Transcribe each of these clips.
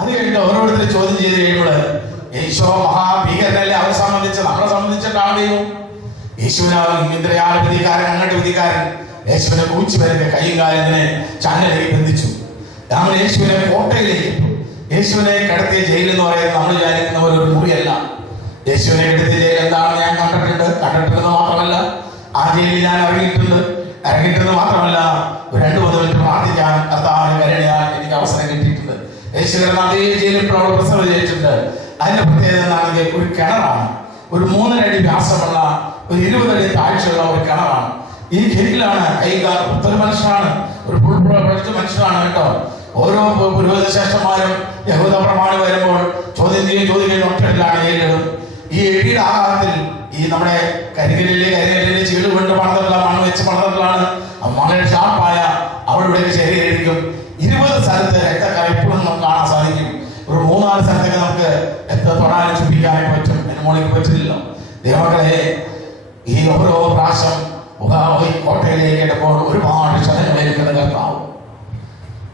അത് കഴിഞ്ഞിട്ട് ഓരോരുത്തരും ചോദ്യം ചെയ്ത് കഴിയുമ്പോൾ യേശോ മഹാഭീകരനല്ലേ അവരെ സംബന്ധിച്ച്, നമ്മളെ സംബന്ധിച്ചിട്ടാണെങ്കിലും യേശുവിനാകും ഇന്ദ്രയാൾ വിധിക്കാരൻ, അങ്ങോട്ട് വിധിക്കാരൻ. യേശുവിനെ കൂച്ചു വരെ കൈയും കാലിനെ ചങ്ങലയിൽ ബന്ധിച്ചു. നമ്മൾ യേശുവിനെ കോട്ടയിലേക്ക് ഇട്ടു. യേശുവിനെ കിടത്തിയ ജയിൽ എന്ന് പറയുന്നത് നമ്മൾ വിചാരിക്കുന്ന പോലെ ഒരു മുറിയല്ല. യേശുവിനെ കിടത്തിയ ജയിൽ എന്താണെന്ന് ഞാൻ കണ്ടിട്ടുണ്ടെന്ന് മാത്രമല്ല, ആ ജയിലിൽ ഞാൻ ഇറങ്ങിയിട്ടെന്ന് മാത്രമല്ല, ഒരു 2-3 മിനിറ്റ് പ്രാർത്ഥിക്കാൻ കർത്താവിനെ കരുണയാൽ എനിക്ക് അവസരം കിട്ടിയിട്ടുണ്ട്. യേശു കിടന്ന അതേ ജയിലിൽ പ്രസവം ചെയ്തിട്ടുണ്ട്. അതിന്റെ പ്രത്യേകത എന്താണെങ്കിൽ ഒരു കിണറാണ്. ഒരു 3 അടി വ്യാസമുള്ള, ഒരു 20 അടി താഴ്ചയുള്ള ഒരു കിണറാണ്. ഈ ജയിലിലാണ് കൈകാൽ ഒരു മനുഷ്യനാണ്, ഒരു പഠിച്ച മനുഷ്യനാണ് കേട്ടോ. ഓരോ പുരോഹിത ശ്രേഷ്ഠന്മാരും യഹൂദ പ്രമാണി വരുമ്പോൾ ചോദിക്കുകയും ഒറ്റയിലാണ് ജയിലിടും. ഈ എടിയുടെ ആകാരത്തിൽ ഈ നമ്മുടെ കരികല്ലിലെ ചീട് കൊണ്ട് പണിതിട്ടുള്ള, മണ്ണ് വെച്ച് പണിതിട്ടുള്ളതാണ്. വളരെ ഷാർപ്പായ അവളുടെ ശരീരം 20 സ്ഥലത്ത് രക്തക്കറ ഇപ്പോഴും നമുക്ക് കാണാൻ സാധിക്കും. ഒരു 3-4 സ്ഥലത്തേക്ക് നമുക്ക് തൊടാനും ചുപ്പിക്കാനും പറ്റും. അതിന് മുകളിൽ പറ്റില്ലല്ലോ. ദൈവമക്കളെ, ഈ ഓരോ പ്രാവശ്യം ഈ കോട്ടയിലേക്ക് എടുപ്പോൾ ഒരുപാട് ക്ഷതങ്ങളേൽക്കുന്ന കർത്താവ്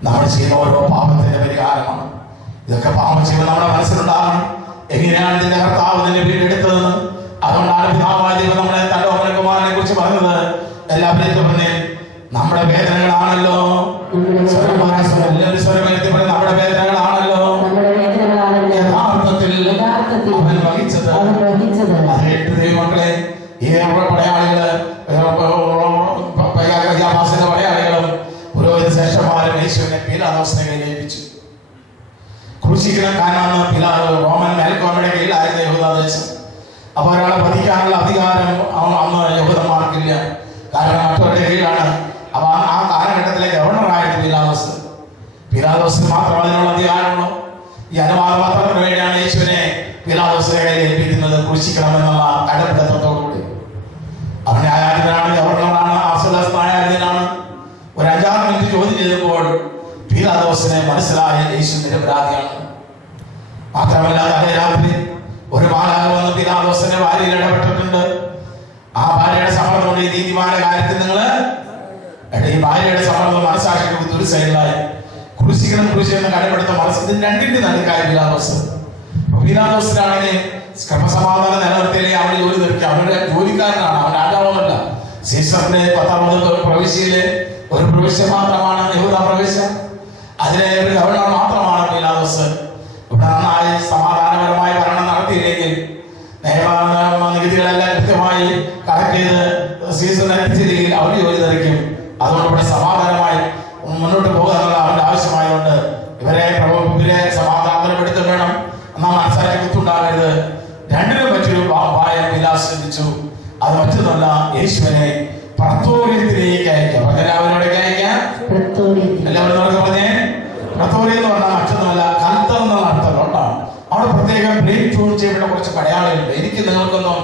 നമ്മൾ ചെയ്യുന്ന ഓരോ പാപത്തിന്റെ പരിഹാരമാണ്. ഇതൊക്കെ പാപം ചെയ്യുമ്പോൾ നമ്മുടെ മനസ്സിലുണ്ടാകണം, എങ്ങനെയാണ് ഇതിന്റെ കർത്താവ് നിന്നെ വീണ്ടെടുത്തതെന്ന്. അതുകൊണ്ടാണ് പിതാവായ ദൈവം നമ്മളെ തന്റെ ഓമന കുമാരനെ കുറിച്ച് പറഞ്ഞത്. എല്ലാവരും പറഞ്ഞേ, നമ്മുടെ വേദനകളാണല്ലോ, നമ്മുടെ വേദനകളാണല്ലോ യഥാർത്ഥത്തിൽ അവൻ വഹിച്ചത്. അത് ദൈവമക്കളെ, ഈ പടയാളികള്, പടയാളികളും പുരോഹിത ശ്രേഷ്ഠന്മാരും യേശുവിനെ പീലാത്തോസിനെ കയ്യിലേൽപ്പിച്ചു. ക്രൂശിക്കണം. കാരണം റോമൻ മേൽക്കോമയുടെ കീഴിലായിരുന്നു യഹൂദദേശം. അപ്പൊ ഒരാളെ വധിക്കാനുള്ള അധികാരം അന്ന് യഹൂദന്മാർക്കില്ല. കാരണം മറ്റവരുടെ കീഴിലാണ്. അപ്പൊ ആ കാലഘട്ടത്തിലെ ഗവർണറായിരുന്നു പീലാത്തോസിന് മാത്രം അതിനുള്ള അധികാരമുള്ളൂ. ഈ അനുവാദപത്രത്തിന് വേണ്ടിയാണ് യേശുവിനെ പീലാത്തോസിനെ കയ്യിൽ ഏൽപ്പിക്കുന്നത്, ക്രൂശിക്കണമെന്നുള്ള കടപ്പിടുത്തത്തോടുകൂടി. അവൻ ന്യായാധിപനാണ്, ഗവർണറാണ്, ന്യായാധിപനാണ്. ഒരു 5-6 മിനിറ്റ് ചോദ്യം ചെയ്തപ്പോൾ പീലാത്തോസിനെ മനസ്സിലായി യേശു നിരപരാധിയാണ്. മാത്രമല്ല, അതേ രാത്രി ഒരു മാലാഖ വന്ന് പീലാത്തോസിന്റെ ഭാര്യയിൽ ഇടപെട്ടിട്ടുണ്ട്. ആ ഭാര്യയുടെ സമ്മർദ്ദം കൊണ്ട് ഈ നീതിമാന്റെ കാര്യത്തിൽ നിങ്ങള് ഈ ഭാര്യയുടെ സമ്മർദ്ദം മനസ്സാക്ഷിക്ക് ഒരു സൈഡിലായി ക്രൂശിക്കണം കടപ്പെടുത്ത മനസ്സ്. ഇതിന് രണ്ടിന്റെ നടുക്കായി പീലാത്തോസിനാണെങ്കിൽ ക്രമസമാധാനം നിലനിർത്തിയില്ലേ അവന് ജോലി നിർത്തി. അവരുടെ ജോലിക്കാരനാണ്, അവൻ രാജാവൊന്നുമല്ല. സീസറിന്റെ 10ാമത് പ്രവിശ്യയിലെ ഒരു പ്രവിശ്യ മാത്രമാണ് യഹൂദ പ്രവിശ്യ. അതിലെ ഒരു ഗവർണർ മാത്രമാണ് പീലാത്തോസ്. ഇവിടെ നന്നായി സമാധാനപരമായി ഭരണം നടത്തിയില്ലെങ്കിൽ നികുതികളെല്ലാം കൃത്യമായി കളക്ട് ചെയ്ത് സീസൺ എത്തിച്ചില്ലെങ്കിൽ അവന് ജോലി തെറിക്കും. അതുകൊണ്ട് ഇവിടെ സമാധാനമായി മുന്നോട്ട് പോകുക എന്നുള്ള അവന്റെ ആവശ്യമായതുകൊണ്ട് ഇവരെ സമാധാനപ്പെടുത്തി വേണം. എന്നാൽ മനസ്സിലാക്കി കുത്തുണ്ടാകരുത്. രണ്ടിനും പറ്റിയൊരു പായം പീലാത്തോസ് ചിന്തിച്ചു. അത് മറ്റൊന്നല്ല, യേശുവിനെ പ്രത്തോര്യത്തിലേക്ക് അയക്കാം. അവരോടൊക്കെ അയക്കാം. എല്ലാവരും പറഞ്ഞേ, പ്രത്തോര്യം എന്ന് പറഞ്ഞാൽ മറ്റൊന്നുമല്ല, കൽത്തം എന്നുള്ള അർത്ഥം കൊണ്ടാണ്. അവിടെ പ്രത്യേകം ബ്രെയിൻ ട്യൂൺ ചെയ്യേണ്ട കുറച്ച് പടയാളികളുണ്ട്. എനിക്ക് നിങ്ങൾക്കൊന്നും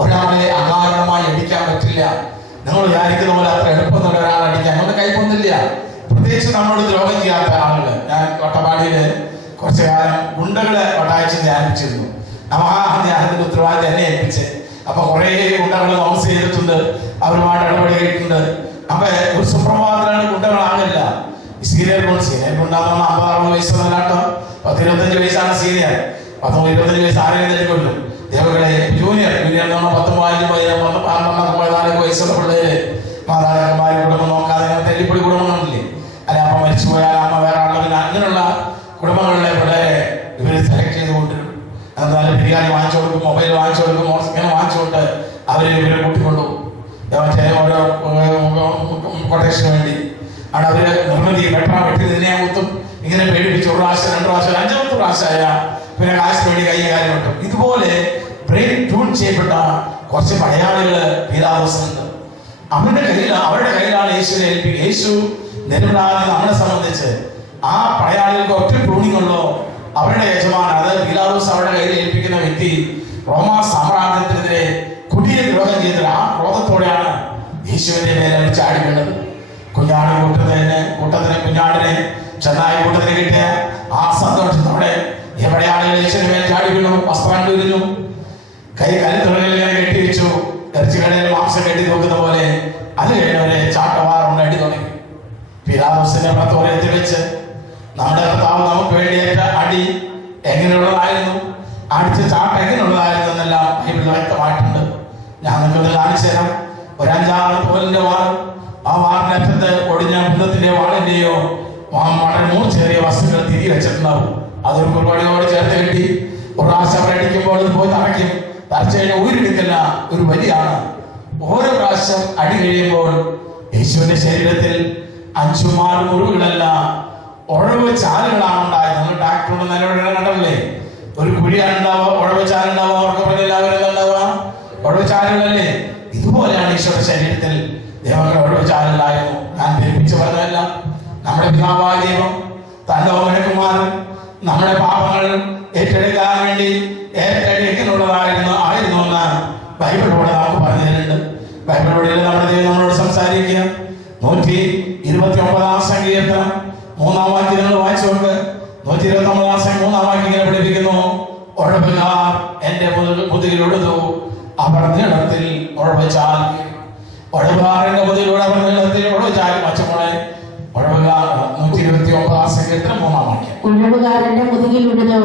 ഒരാളെ അകാരണമായി അടിക്കാൻ പറ്റില്ല. നിങ്ങൾ വിചാരിക്കുന്ന പോലെ അത്ര എളുപ്പത്തിൽ ഒരാളെ അടിക്കാൻ നമ്മുടെ കൈപ്പൊന്നില്ല. പ്രത്യേകിച്ച് നമ്മളോട് ദ്രോഹം ചെയ്യാത്ത ആളുകൾ. ഞാൻ കൊട്ടപ്പാടിയില് കുറച്ചു കാലം ഗുണ്ടകളെ ഒട്ടാഴ്ച ധ്യാനിച്ചിരുന്നു. ധ്യാനത്തിന്റെ ഉത്തരവാദിത്തം എന്നെ ഏൽപ്പിച്ച്. അപ്പൊ കുറെ ഗുണ്ടകൾ നോട്ട്സ് ചെയ്തിട്ടുണ്ട്, അവരുമായിട്ട് ഇടപെടുകയിട്ടുണ്ട്. അപ്പൊ ഒരു സുപ്രഭാതത്തിലാണ് ഗുണ്ടകളാകില്ല. സീനിയർ ഗുണ്ടാന്ന് 50-60 വയസ്സൊന്നല്ലാട്ടോ. 10-25 വയസ്സാണ് സീനിയർ. 10-25 വയസ്സ് ആരെയും കൊല്ലും. ദേവകളെ ജൂനിയർ എന്ന് പറഞ്ഞാൽ 10-12 വയസ്സുള്ള പിള്ളേര് മാതാപിതാക്കന്മാരെ കുടുംബം നോക്കാതെ തെല്ലിപ്പൊടി കുടുംബങ്ങളില്ലേ, അല്ല അമ്മ മരിച്ചുപോയാൽ അമ്മ വേറെ ആളുകൾ, അങ്ങനെയുള്ള കുടുംബങ്ങളിലെ പിള്ളേരെ ഇവര് സെലക്ട് ചെയ്ത് കൊണ്ടിരും. എന്നാലും ബിരിയാണി വാങ്ങിച്ചു കൊടുക്കും, മൊബൈൽ വാങ്ങിച്ചു കൊടുക്കും, ഇങ്ങനെ വാങ്ങിച്ചുകൊണ്ട് അവരെ ഇവരെ കൂട്ടിക്കൊണ്ടുപോകും. മറ്റേ ഓരോ കൊട്ടേഷന് വേണ്ടി ആണ് അവര് നിർമ്മിതി വെട്ടി നിന്നെ കുത്തും. ഇങ്ങനെ പേടിപ്പിച്ച് 1 പ്രാവശ്യം 2 പ്രാവശ്യം 5-10 പ്രാവശ്യമായ പിന്നെ കാശിന് വേണ്ടി കാര്യം കിട്ടും. ഇതുപോലെ ബ്രെയിൻ ട്യൂൺ ചെയ്യപ്പെട്ട കുറച്ച് പടയാളികള് പീലാത്തോസുണ്ട്. അവരുടെ കയ്യിലാണ് യേശുവിനെ ഏൽപ്പിക്കുക. യേശു നിരപരാധി നമ്മളെ സംബന്ധിച്ച് ആ പടയാളികൾക്ക് ഒറ്റ ട്യൂണിംഗ് ഉള്ളോ. അവരുടെ യജമാനൻ, അതായത് പീലാത്തോസ് അവരുടെ കയ്യിൽ ഏൽപ്പിക്കുന്ന വ്യക്തി റോമാ സാമ്രാജ്യത്തിനെതിരെ കൊടിയ ദ്രോഹം ചെയ്തത്. ആ ക്രോധത്തോടെയാണ് യേശുവിന്റെ മേലെ ചാടിക്കേണ്ടത്. കൂട്ടത്തിന് കുഞ്ഞാടിനെ ചെന്നായി കൂട്ടത്തിന് കിട്ടിയ ആ സന്തോഷത്തോടെ എവിടെയാളുകൾ യേശുവിന്റെ മേലെ ചാടി വീണു, വസ്ത്രം വീഴുന്നു, കൈ കരുത്തുകളിൽ കെട്ടിവെച്ചു, ഇറച്ചിക്കടയിൽ മാംസം കെട്ടി നോക്കുന്ന പോലെ. അത് കഴിഞ്ഞവരെ ചാട്ടവാറുണ്ട് അടി തുടങ്ങി. പീലാത്തോസിന്റെ പ്രത്തോരത്തിൽ വെച്ച് നമ്മുടെ കർത്താവ് നമുക്ക് വേണ്ടിയേറ്റ അടി എങ്ങനെയുള്ളതായിരുന്നു, അടിച്ച ചാട്ട എങ്ങനെയുള്ളതായിരുന്നു എന്നെല്ലാം ബൈബിളിൽ വ്യക്തമായിട്ടുണ്ട്. ഞാൻ നിങ്ങൾക്ക് കാണിച്ചു തരാം. ഒരു 5-6 തോലിന്റെ വാൾ, ആ വാറിന്റെ അറ്റത്ത് ഒടിഞ്ഞ ബുദ്ധത്തിന്റെ വാളിന്റെയോ വളരെ മൂർച്ചേറിയ വസ്തുക്കൾ തിരി വെച്ചിട്ടുണ്ടാവും. അതൊരു പരിപാടിയോട് ചേർത്ത് കെട്ടി ഒരു പ്രാവശ്യം അവിടെ അടിക്കുമ്പോൾ അത് പോയി തറയ്ക്കും. തറച്ചു കഴിഞ്ഞാൽ ഊരിടിക്കുന്ന ഒരു വലിയാണ്. ഓരോ പ്രാവശ്യം അടി കഴിയുമ്പോൾ യേശുവിന്റെ ശരീരത്തിൽ 5-6 മുറിവുകളല്ല, ഉഴവ് ചാലുകളാണ് ഉണ്ടായത്. നിങ്ങൾ ട്രാക്ടറുടെ നിലവിളി കണ്ടല്ലേ, ഒരു കുഴിയാണ് ഉണ്ടാവുക, ഉഴവ് ചാലുണ്ടാവുക. അവർക്ക് പറഞ്ഞ എല്ലാവരും ഉണ്ടാവുക ഉഴവ് ചാലുകളല്ലേ. ഇതുപോലെയാണ് ഈശോയുടെ ശരീരത്തിൽ ദൈവങ്ങൾ ഉഴവ് ചാലുകളായിരുന്നു. ഞാൻ ധരിപ്പിച്ചു പറഞ്ഞതല്ല. നമ്മുടെ പിതാവായ ദൈവം തന്റെ ഓമനകുമാരൻ നമ്മുടെ പാപങ്ങൾ ഏറ്റെടുക്കാൻ വേണ്ടി ഏറ്റെടുക്കുന്നുള്ളതായിരുന്നു എന്ന് ബൈബിളിലൂടെ നമുക്ക് പറഞ്ഞു തരുന്നുണ്ട്. ബൈബിളിലൂടെ നമ്മുടെ ദൈവം നമ്മളോട് സംസാരിക്കുക. 129 സങ്കീർത്തനം 3-ാം വാക്യം നിങ്ങൾ വായിച്ചുകൊണ്ട് 129 3-ാം വാക്യം ഇങ്ങനെ പഠിപ്പിക്കുന്നു: ഉഴവുകാർ എന്റെ മുതുകിൽ ഉഴുതു, അവർ നീളത്തിൽ ഉഴവച്ചാൽ. ഉഴവുകാർ എന്റെ മുതുകിലൂടെ അവർ നീളത്തിൽ ഉഴവച്ചാൽ. മച്ചമോളെ, ഉഴവുകാർ 129 സങ്കീർത്തനം 3-ാം വാക്യം. ഉഴവുകാരന്റെ മുതുകിൽ ഉഴുതു,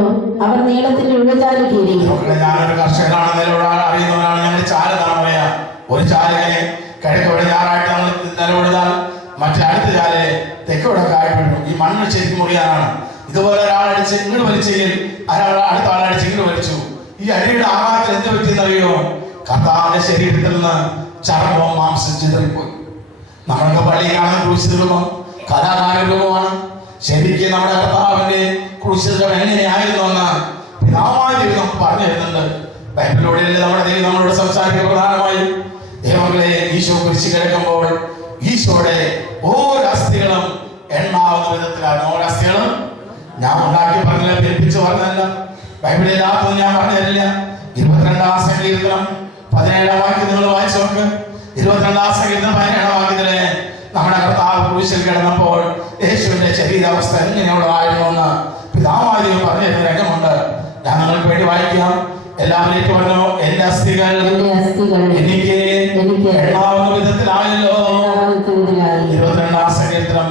അവർ നീളത്തിൽ ഉഴച്ചാൽ കീറി. ഞാനൊരു കർഷകനാണ്, നിലവിടാൻ അറിയുന്നവരാണ്. ഞങ്ങൾ ചാലെന്നാണ് പറയാ. ഒരു ചാലിനെ കിഴക്കോടെ ഞാറായിട്ട് നമ്മൾ നിലവിടുന്നാൽ മറ്റേ അടുത്ത ചാല് തെക്കോടൊക്കെ ആയിട്ട് ഈ മണ്ണ് ശരിക്കും മുറിയാനാണ്. ഇതുപോലെ ഒരാളടിച്ച് ഇങ്ങോട്ട് വലിച്ചെങ്കിൽ അടുത്ത ആളടിച്ച് ഇങ്ങോട്ട് വലിച്ചു. ഈ അടിയുടെ ആഘാതത്തിൽ എന്ത് പറ്റിയെന്നറിയോ? കർത്താവിന്റെ ശരീരത്തിൽ നിന്ന് ചർമ്മവും മാംസം ചിതറിപ്പോയി. നമ്മളൊക്കെ പള്ളി കാണാൻ ക്രൂശിതരൂപം കലാകാരൂപമാണ്. ശരിക്കും നമ്മുടെ കർത്താവിന്റെ ക്രൂശിതം എങ്ങനെയായിരുന്നു എന്ന് പിതാവായ ദൈവം നമുക്ക് പറഞ്ഞു തരുന്നുണ്ട്. ബൈബിളിലൂടെ നമ്മുടെ ദൈവം നമ്മളോട് സംസാരിക്കുക. പ്രധാനമായും ദൈവങ്ങളെ, ഈശോ കുരിശിൽ കിടക്കുമ്പോൾ ഈശോയുടെ ഓരോ അസ്ഥികളും എണ്ണാവുന്ന വിധത്തിലാണ്. ഓരോ അസ്ഥികളും ഞാൻ ഉണ്ടാക്കി പറഞ്ഞില്ല, പെരുപ്പിച്ച് പറഞ്ഞതല്ല. ബൈബിളിലാത്തൊന്നും ഞാൻ പറഞ്ഞു തരില്ല. 22-ാം സങ്കീർത്തനം 17-ാം വാക്യം നിങ്ങൾ വായിച്ചു നോക്ക്. 22-ാം സങ്കീർത്തനം 17-ാം വാക്യത്തിലെ നമ്മുടെ കർത്താവ് ക്രൂശിൽ കിടന്നപ്പോൾ യേശുവിന്റെ ശരീരാവസ്ഥ എങ്ങനെയുള്ളതായിരുന്നു എന്ന് പിതാവായ ദൈവം പറഞ്ഞു തരുന്ന രംഗമുണ്ട്. ഞാൻ നിങ്ങൾക്ക് വേണ്ടി വായിക്കാം. എല്ലാവരും പറഞ്ഞു: എന്റെ അസ്ഥികൾ എനിക്ക് എണ്ണാവുന്ന വിധത്തിലായല്ലോ. 22-ാം സങ്കീർത്തനം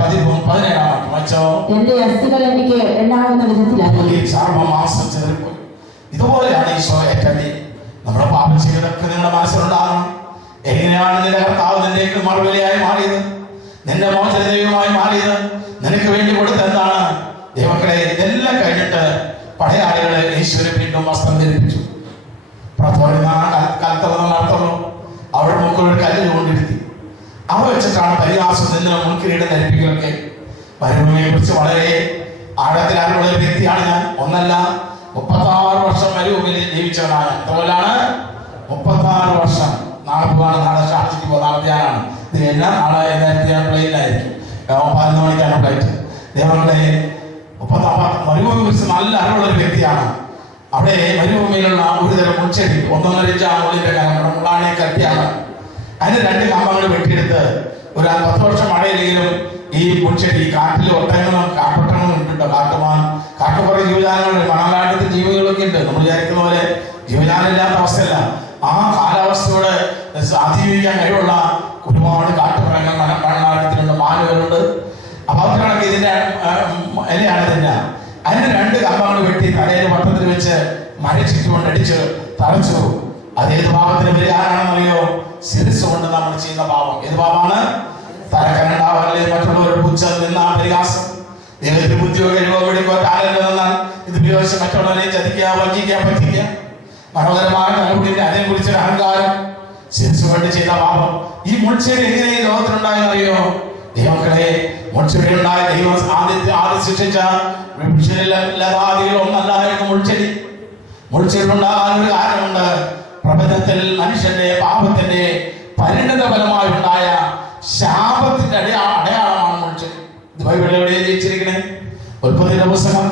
17-ാം വാക്യം വെച്ചോ. എന്റെ അസ്ഥികൾ എനിക്ക് എണ്ണാവുന്ന വിധത്തിലായി, ചർമ്മമാംസം ചിതറിപ്പോയി. ഇതുപോലെയാണ് ഈശോ ഏറ്റടി. നമ്മുടെ പാപം ചെയ്തതൊക്കെ നിങ്ങളുടെ മനസ്സിലുണ്ടാകണം. എങ്ങനെയാണ് നിന്റെ കർത്താവ് നിന്റെ മറുവിലയായി മാറിയത്, നിന്റെ മോചനദൈവമായി മാറിയത്, നിനക്ക് വേണ്ടി കൊടുത്ത എന്താണ്? ദൈവങ്ങളെ, ഇതെല്ലാം കഴിഞ്ഞിട്ട് പടയാളികളെ യേശുവിനെ വീണ്ടും വസ്ത്രം ധരിപ്പിച്ചു. നടത്തുള്ളൂ. അവിടെ മുക്കൊരു കല്ലിൽ കൊണ്ടിരുത്തി. അവ വെച്ചിട്ടാണ് പരിഹാസം നിന്ന് മുൻകിരീടം ധരിപ്പിക്കുകയൊക്കെ. മരുഭൂമിയെ കുറിച്ച് വളരെ ആഴത്തിൽ അറിവുള്ള ഒരു വ്യക്തിയാണ് ഞാൻ. ഒന്നല്ല, 36 വർഷം മരുഭൂമിയിൽ ജീവിച്ചവനാണ്. എത്രപോലാണ്? 36 വർഷം. നാളെ പോവാണ്, നാളെ ഷാർജയ്ക്ക് പോകുന്ന ധ്യാനാണ്. ഇതിലെല്ലാം നാളെ ഞാൻ പ്ലെയിനായിരിക്കും. 11 മണിക്കാണ് ഫ്ലൈറ്റ്. ദൈവങ്ങളെ, മരുഭൂമിയെ കുറിച്ച് നല്ല അറിവുള്ള ഒരു വ്യക്തിയാണ്. അവിടെ മരുഭൂമിയിലുള്ള ഒരുതരം മുൾച്ചെടി 1.5 ഇഞ്ച് മുള്ളിന്റെ മുള്ളാണെ കട്ടിയാണ്. അതിന് 2 കമ്പങ്ങൾ വെട്ടിയെടുത്ത് ഒരു 10 വർഷം മഴയില്ലെങ്കിലും ഈ മുൾച്ചെടി കാട്ടിൽ ഒട്ടകങ്ങളും കാട്ടൊട്ടങ്ങളും ഉണ്ടോ, കാട്ടുകുറെ ജീവജാലങ്ങൾ, മണലാട്ടത്തിൽ ജീവികളൊക്കെ ഉണ്ട്. നമ്മൾ വിചാരിക്കുന്ന പോലെ ജീവജാലം ഇല്ലാത്ത അവസ്ഥയല്ല. ആ കാലാവസ്ഥയോട് അതിജീവിക്കാൻ കഴിവുള്ള ഒരുപാട് കാട്ടുമൃഗങ്ങൾ മണലാട്ടത്തിലുണ്ട്, മാനുകളുണ്ട്. അപ്പൊ അവർക്ക് ഇതിന്റെ ഇലയാണ് ഇതിന്റെ. അതിന് 2 കമ്പങ്ങൾ വെട്ടി തലയിൽ വട്ടത്തിൽ വെച്ച് മഴ ചുറ്റുകൊണ്ട് അടിച്ച് തറച്ചു. അത് ഏത് പാപത്തിന് പരിഹാരമാണെന്നറിയോ? ശിരസ് കൊണ്ട് നമ്മൾ ചെയ്യുന്ന പാപം. ഏത് പാപമാണ്? തലക്കനുണ്ടാവല്ലേ മറ്റുള്ളവരുടെ പുച്ഛ നിന്ന പരിഹാസം. ദൈവത്തിന് ബുദ്ധിയോ കഴിവോ പിടിക്കോ താരല്ലോ എന്നാൽ ഇത് ഉപയോഗിച്ച് മറ്റുള്ളവരെ ചതിക്കുക, വഞ്ചിക്കുക, പറ്റിക്കുക. മനോഹരമായ തലമുടിന്റെ അതേ കുറിച്ചൊരു അഹങ്കാരം, ശിരസ് കൊണ്ട് ചെയ്ത പാപം. ഈ മുൾച്ചെടി എങ്ങനെ ഈ ലോകത്തിലുണ്ടായെന്നറിയോ? ദൈവങ്ങളെ, മുൾച്ചെടി ഉണ്ടായ ദൈവം ആദ്യം സൃഷ്ടിച്ച ഒന്നല്ലായിരുന്നു മുൾച്ചെടി. മുൾച്ചെടി ഉണ്ടാകാൻ ഒരു കാരണമുണ്ട്. പ്രപഞ്ചത്തിൽ മനുഷ്യന്റെ പാപത്തിന്റെ പരിണിത ഫലമായി ഉണ്ടായ ശാപത്തിന്റെ അടയാളമാണ് മുൾച്ചെടി. ഇത് ബൈബിളിൽ എവിടെ എഴുതിയിരിക്കണേ? ഉൽപ്പത്തിയുടെ പുസ്തകം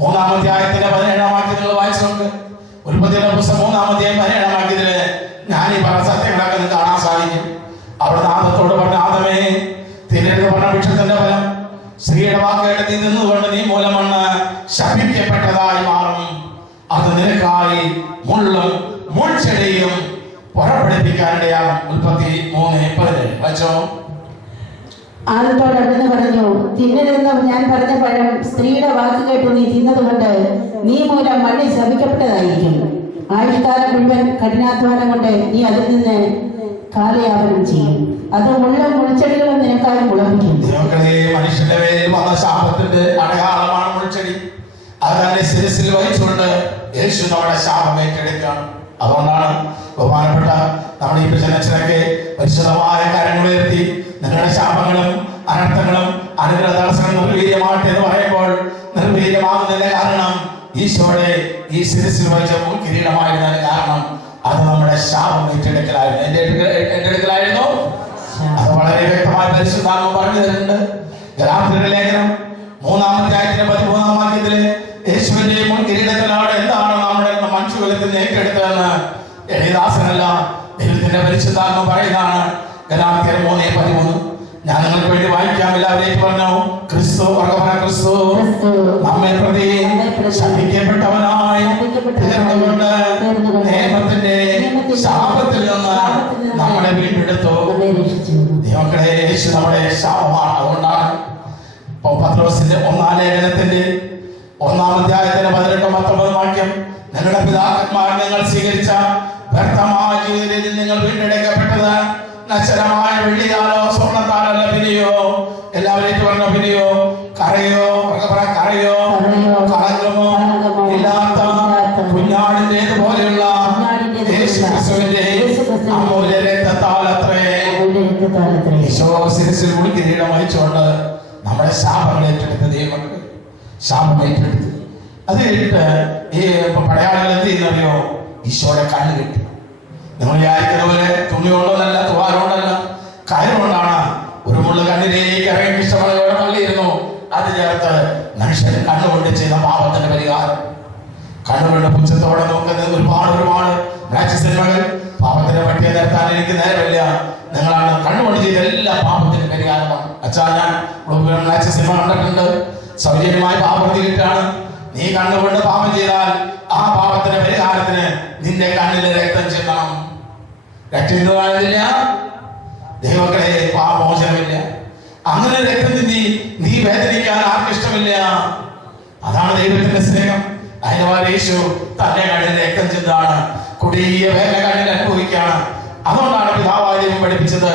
3-ാം അധ്യായത്തിന്റെ 17-ാം വാക്യത്തിൽ വായിച്ചു നോക്ക്. ഉൽപ്പത്തിയുടെ പുസ്തകം 3-ാം അധ്യായം 17-ാം വാക്യത്തില് ഞാൻ ഈ പറഞ്ഞ സത്യങ്ങളൊക്കെ നിങ്ങൾക്ക് കാണാൻ സാധിക്കും. അവിടെ ആദത്തോട് പറഞ്ഞ, ആദമേ, തിരഞ്ഞെടുത്ത് പറഞ്ഞ വൃക്ഷത്തിന്റെ ഫലം സ്ത്രീയുടെ വാക്കേട്ട് നീ നിന്നുകൊണ്ട് നീ മൂലമണ്ണ് ശപിക്കപ്പെട്ടതായി മാറും. അത് നിനക്കായി മുള്ളും മുൾച്ചെടിയും പുറപ്പെടുപ്പിക്കാനിടയാകും. 33:17 വച്ചോ. ആദ്യത്തോട് അവിടുന്ന് പറഞ്ഞു, തിന്നരുതെന്ന് ഞാൻ പറഞ്ഞ പഴം സ്ത്രീയുടെ വാക്ക് കേട്ട് നീ തിന്നതുകൊണ്ട് നീ മൂലം മണ്ണിൽ ശപിക്കപ്പെട്ടതായിരിക്കും. ആയുഷ്കാലം മുഴുവൻ കഠിനാധ്വാനം കൊണ്ട് നീ അതിൽ നിന്ന് കാലയാപനം ചെയ്യും. അത് മുൾച്ചെടികളും നിനക്കായി മുളപ്പിക്കും. മനുഷ്യന്റെ പേരിൽ വന്ന ശാപത്തിന്റെ അടയാളമാണ് മുൾച്ചെടി. അത് തന്നെ ശിരസിൽ വഹിച്ചുകൊണ്ട് യേശു നമ്മുടെ ശാപം ഏറ്റെടുക്കുകയാണ്. അതുകൊണ്ടാണ് ബഹുമാനപ്പെട്ട നമ്മുടെ ഈ പ്രചനത്തിനൊക്കെ പരിശുദ്ധമായ കാര്യങ്ങൾ ഉയർത്തി നിങ്ങളുടെ ശാപങ്ങളും അനർത്ഥങ്ങളും അനുഗ്രഹ തടസ്സങ്ങളും നിർവീര്യമാകട്ടെ എന്ന് പറയുമ്പോൾ നിർവീര്യമാകുന്നതിന്റെ കാരണം ഈശോയുടെ ഈ ശിരസിൽ വഹിച്ച കിരീടമായിരുന്നതിന് കാരണം അത് നമ്മുടെ ശാപം ഏറ്റെടുക്കലായിരുന്നു, ഏറ്റെടുക്കലായിരുന്നു. അത് വളരെ വ്യക്തമായി പരിശുദ്ധാത്മ പറഞ്ഞു തരുന്നുണ്ട്. ഗലാത്യരുടെ ലേഖനം 3-ാം വാക്യത്തില് യേശുവിന്റെ മുൻ കിരീടത്തിലാണ് എന്താണ് നമ്മുടെ മനുഷ്യകുലത്തിൽ നിന്ന് ഏറ്റെടുത്തതെന്ന് എളിദാസനല്ല ദൈവത്തിന്റെ പരിശുദ്ധാത്മ പറയുന്നതാണ്. ഗലാത്യർ 3:13 ഞാൻ നിങ്ങൾക്ക് വേണ്ടി വായിക്കാം. എല്ലാവരെയും പറഞ്ഞു, ക്രിസ്തു ക്രിസ്തു നമ്മെ പ്രതി ശപിക്കപ്പെട്ടവനായി തീർന്നുകൊണ്ട് നിയമത്തിന്റെ ശാപത്തിൽ നിന്ന് നമ്മളെ വീണ്ടെടുത്തു. ദൈവങ്ങളെ യേശു നമ്മുടെ ശാപമാണ്. അതുകൊണ്ടാണ് പത്രോസിന്റെ 1-ാം ലേഖനത്തിന്റെ 1-ാം അധ്യായത്തിന്റെ 18-19 വാക്യം, നിങ്ങളുടെ പിതാക്കന്മാർ നിങ്ങൾ സ്വീകരിച്ച വ്യർത്ഥമായ ജീവിതത്തിൽ നിങ്ങൾ വീണ്ടെടുക്കപ്പെട്ടത് നശ്വരമായ വെള്ളിയാലോ സ്വർണ്ണത്താലല്ല, പിന്നെയോ എല്ലാവരെയും പറഞ്ഞ പിന്നെയോ കറയോ കറയോ കളങ്കമോ ഇല്ലാത്ത കുഞ്ഞാടിന്റേത് പോലെയുള്ള യേശു ക്രിസ്തുവിന്റെ അമൂല്യ രക്തത്താൽ അത്രേ. ഈശോ ശിരസിൽ കിരീടം വഹിച്ചുകൊണ്ട് നമ്മുടെ ശാപങ്ങൾ ഏറ്റെടുത്ത ദൈവമക്കൾ ശാപം ഏറ്റെടുത്ത് അത് കഴിഞ്ഞിട്ട് ഈ പടയാളികൾ എന്ത് ചെയ്യുന്നറിയോ? ഈശോയുടെ കണ്ണ് കെട്ടി. നിങ്ങൾ വിചാരിക്കുന്ന പോലെ തുണി കൊണ്ടല്ല, തുവാരോണ്ടല്ല, കാര്യം കൊണ്ടാണ്. ഒരു മുള്ള കണ്ണിലേക്ക് ഇറങ്ങി ഇഷ്ടമുള്ളവരെ തള്ളിയിരുന്നു. അത് ചേർത്ത് മനുഷ്യൻ കണ്ണുകൊണ്ട് ചെയ്ത പാപത്തിന്റെ പരിഹാരം. കണ്ണുകൊണ്ട് പുച്ഛത്തോടെ നോക്കുന്നത് ഒരുപാട് സിനിമകൾ. പാപത്തിന്റെ പട്ടിയെ നിർത്താൻ എനിക്ക് നേരമില്ല. നിങ്ങളാണ് കണ്ണുകൊണ്ട് ചെയ്ത എല്ലാ പാപത്തിന്റെ പരിഹാരമാണ്. അച്ഛാ, ഞാൻ സിനിമ കണ്ടിട്ടുണ്ട്. സൗജന്യമായി പാപം കിട്ടാണ്. നീ കണ്ണുകൊണ്ട് പാപം ചെയ്താൽ ആ പാപത്തിന്റെ പരിഹാരത്തിന് നിന്റെ കണ്ണിലെ രക്തം ചെല്ലണം. രക്ഷിതമായതില്ല ദൈവങ്ങളെ പാപമോചനമില്ല. അങ്ങനെ രക്തം നീ വേദനിക്കാൻ ആർക്കിഷ്ടമില്ല. അതാണ് ദൈവത്തിന്റെ സ്നേഹം. അതിന് യേശു തന്റെ കണ്ണിൽ രക്തം ചിന്താണ്, കൊടിയ വേദന കണ്ണിൽ അനുഭവിക്കുകയാണ്. അതുകൊണ്ടാണ് പിതാവായ ദൈവം പഠിപ്പിച്ചത്.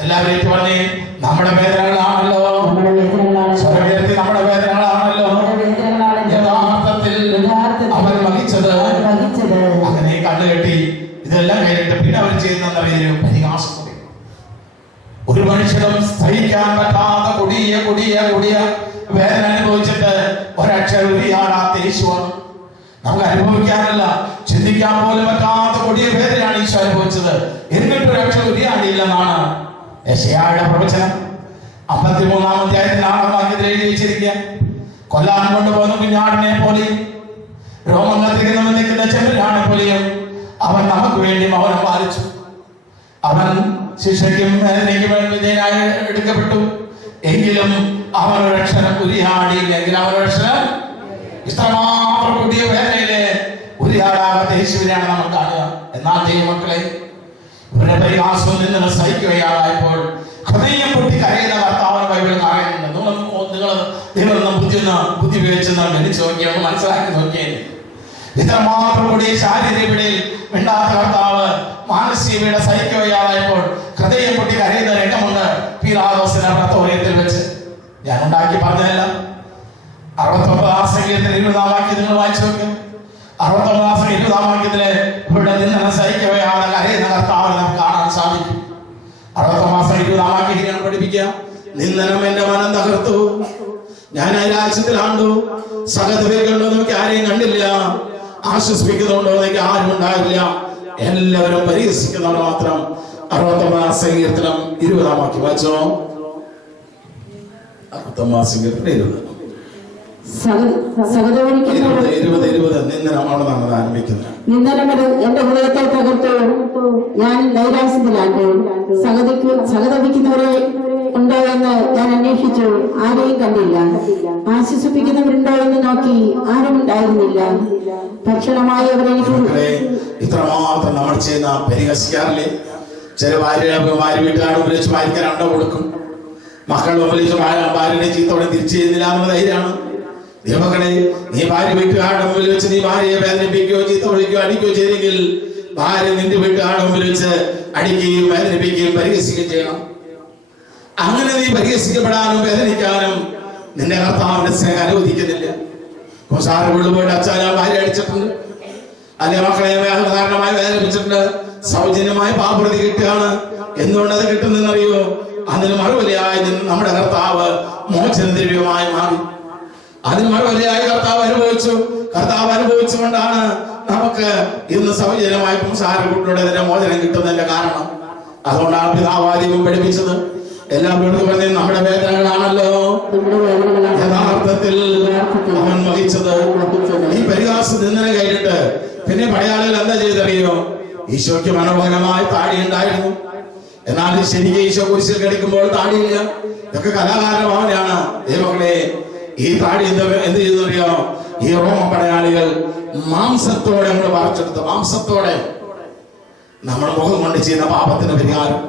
എല്ലാവരും പറഞ്ഞേ, നമ്മുടെ വേദനകളാണല്ലോ സ്വരവേദി, നമ്മുടെ വേദനകളാണല്ലോ യഥാർത്ഥത്തിൽ അവർ വഹിച്ചത്. അങ്ങനെ കണ്ണുകെട്ടി ഇതെല്ലാം കഴിഞ്ഞിട്ട് പിന്നെ അവർ ചെയ്യുന്ന പരിഹാസത്തോടെ ഒരു മനുഷ്യനും സഹിക്കാൻ പറ്റാത്ത കൊടിയ കൊടിയ കൊടിയ വേദന അനുഭവിച്ചിട്ട് ഒരക്ഷരം ഉരിയാടാത്ത യേശുവാണ്. നമുക്ക് അനുഭവിക്കാനല്ല, ചിന്തിക്കാൻ പോലും പറ്റാത്ത കൊടിയ വേദനയാണ് ഈശോ അനുഭവിച്ചത്. എന്നിട്ട് ഒരക്ഷരം ഉരിയാടിയില്ലെന്നാണ് യെശയ്യായുടെ പ്രവചനം. 53-ാം അധ്യായത്തിൽ 6-ാം വാക്യത്തിൽ എഴുതി വെച്ചിരിക്കുക. കൊല്ലാൻ കൊണ്ടുപോകുന്ന കുഞ്ഞാടിനെ പോലെയും രോമങ്ങൾ തിരിഞ്ഞു നിൽക്കുന്ന ചെമ്മരാനെ പോലെയും അവൻ നമുക്ക് വേണ്ടി മൗനം പാലിച്ചു. അവൻ ശിക്ഷയ്ക്കും വിധേയനായി എടുക്കപ്പെട്ടു. എങ്കിലും അവനൊരു അക്ഷരം ഉരിയാടിയില്ലെങ്കിൽ അവനൊരു അക്ഷരം ഇഷ്ടമാത്രം പുതിയ വേദനയിലെ ഉരിയാടാകാത്ത യേശുവിനെയാണ് നമ്മൾ കാണുക. എന്നാൽ ദൈവമക്കളെ, ഇവരുടെ പരിഹാസവും നിന്ന് സഹിക്കുകയായപ്പോൾ ഹൃദയം പൊട്ടി കരയുന്ന കർത്താവിന് ബൈബിൾ കാണുന്നുണ്ട്. നിങ്ങളൊന്നും ബുദ്ധി ഉപയോഗിച്ചെന്ന് ഗണിച്ചു നോക്കിയാൽ മനസ്സിലാക്കി നോക്കിയത്. ഇത്രമാത്രം കൂടിയ ശാരീരികയിൽ മിണ്ടാത്ത കർത്താവ് മാനസികയുടെ സഹിക്കുകയായപ്പോൾ ഹൃദയം പൊട്ടി കരയുന്ന രംഗമുണ്ട് പീലാത്തോസിന്റെ പ്രത്തോറിയത്തിൽ വെച്ച്. ഞാൻ ഉണ്ടാക്കി പറഞ്ഞതല്ല. 69-ാം സംഗീതത്തിൽ 20-ാം വാക്യം നിങ്ങൾ വായിച്ചു നോക്ക്. 69-ാം 20-ാം വാക്യത്തില് ഇവിടെ നിന്ന് സഹിക്കുകയാണ് കരയുന്ന കർത്താവിനെ നമുക്ക് കാണാൻ സാധിക്കും. 60-ാം 20-ാം വാക്യം പഠിപ്പിക്കുക. നിന്ദനം എന്റെ മനം തകർത്തു, ഞാൻ രാജ്യത്തിലാണ്ടു, സഹതവേകളുണ്ടോ നമുക്ക് ആരെയും കണ്ടില്ല, ആശ്വസിപ്പിക്കുന്നുണ്ടോ എനിക്ക് ആരും ഉണ്ടാവില്ല, എല്ലാവരും പരിഹസിക്കുന്നവർ മാത്രം. 60-ാം സങ്കീർത്തനം 20-ാം വാക്യം വായിച്ചോ. 60-ാം സങ്കീർത്തനം 20 എന്റെ ഹൃദയത്തെ തകർത്തു, ഞാൻ നൈരാശ്യത്തിലാണ്ടു, സഹതപിക്കുന്നവരെ ഉണ്ടോ എന്ന് ഞാൻ അന്വേഷിച്ചു, ആരെയും കണ്ടില്ല, ആശ്വസിപ്പിക്കുന്നവരുണ്ടോ എന്ന് നോക്കി, ആരും ഉണ്ടായിരുന്നില്ല. ഭക്ഷണമായി അവരെനിക്ക് ഇത്രമാത്രം നമ്മൾ ചെയ്യുന്ന പരിഹസിക്കാറില്ലേ? ചില ഭാര്യ വീട്ടുകാർ ഉപയോഗിച്ച് വായിക്കാൻ അണ്ട കൊടുക്കും. മക്കളുടെ മുമ്പിൽ ഭാര്യയുടെ ചീത്തോടെ തിരിച്ചു ചെയ്യുന്നില്ല എന്നുള്ള ധൈര്യമാണ്. ദൈവമക്കളെ, നീ ഭാര്യ വീട്ടുകാരുടെ മുമ്പിൽ വെച്ച് നീ ഭാര്യയെ വേദനിപ്പിക്കുകയോ ചീത്ത വിളിക്കുകയോ അടിക്കുകയോ ചെയ്തെങ്കിൽ ഭാര്യ നിന്റെ വീട്ടുകാരുടെ മുമ്പിൽ വെച്ച് അടിക്കുകയും വേദനിപ്പിക്കുകയും പരിഹസിക്കുകയും ചെയ്യണം. അങ്ങനെ നീ പരിഹസിക്കപ്പെടാനും വേദനിക്കാനും നിന്റെ കർത്താവിന്റെ സ്നേഹം അനുവദിക്കുന്നില്ല. കൊണ്ടുപോയിട്ട് അച്ഛാ ഞാൻ ഭാര്യ അടിച്ചിട്ടുണ്ട്, അല്ലെ മക്കളെ കാരണമായി വേദനിപ്പിച്ചിട്ടുണ്ട്, സൗജന്യമായി പാപപ്രതി കിട്ടുകയാണ്. എന്തുകൊണ്ട് അത് കിട്ടുന്നറിയോ? അതിന് മറുപടിയായി നമ്മുടെ കർത്താവ് മോചന ദ്രവ്യമായി മാറി. അതിന് മറുപടിയായി കർത്താവ് അനുഭവിച്ചുകൊണ്ടാണ് നമുക്ക് ഇന്ന് സൗജന്യമായി സംസാരത്തിലൂടെ ഇതിന്റെ മോചനം കിട്ടുന്നതിന്റെ കാരണം. അതുകൊണ്ടാണ് പിതാവാദിവും പഠിപ്പിച്ചത്. എല്ലാവരോടും പറഞ്ഞ നമ്മുടെ വേദനകളാണല്ലോ യഥാർത്ഥത്തിൽ അവൻ വഹിച്ചത്. ഈ പരിഹാസ നിന്ദന കഴിഞ്ഞിട്ട് പിന്നെ പടയാളികൾ എന്താ ചെയ്തറിയോ? ഈശോയ്ക്ക് മനോഹരമായി താടി ഉണ്ടായിരുന്നു. എന്നാൽ ശരിക്കും ഈശോ കുരിശിൽ കിടക്കുമ്പോൾ താടിയില്ല. ഇതൊക്കെ കലാകാര ഭാവനയാണ്. ദൈവങ്ങളെ, ഈ താടി എന്ത് ചെയ്തറിയോ? ഈ റോമ പടയാളികൾ മാംസത്തോടെ നമ്മൾ പറിച്ചെടുത്ത് മാംസത്തോടെ നമ്മുടെ മുഖം കൊണ്ട് ചെയ്യുന്ന പാപത്തിന് പരിഹാരം.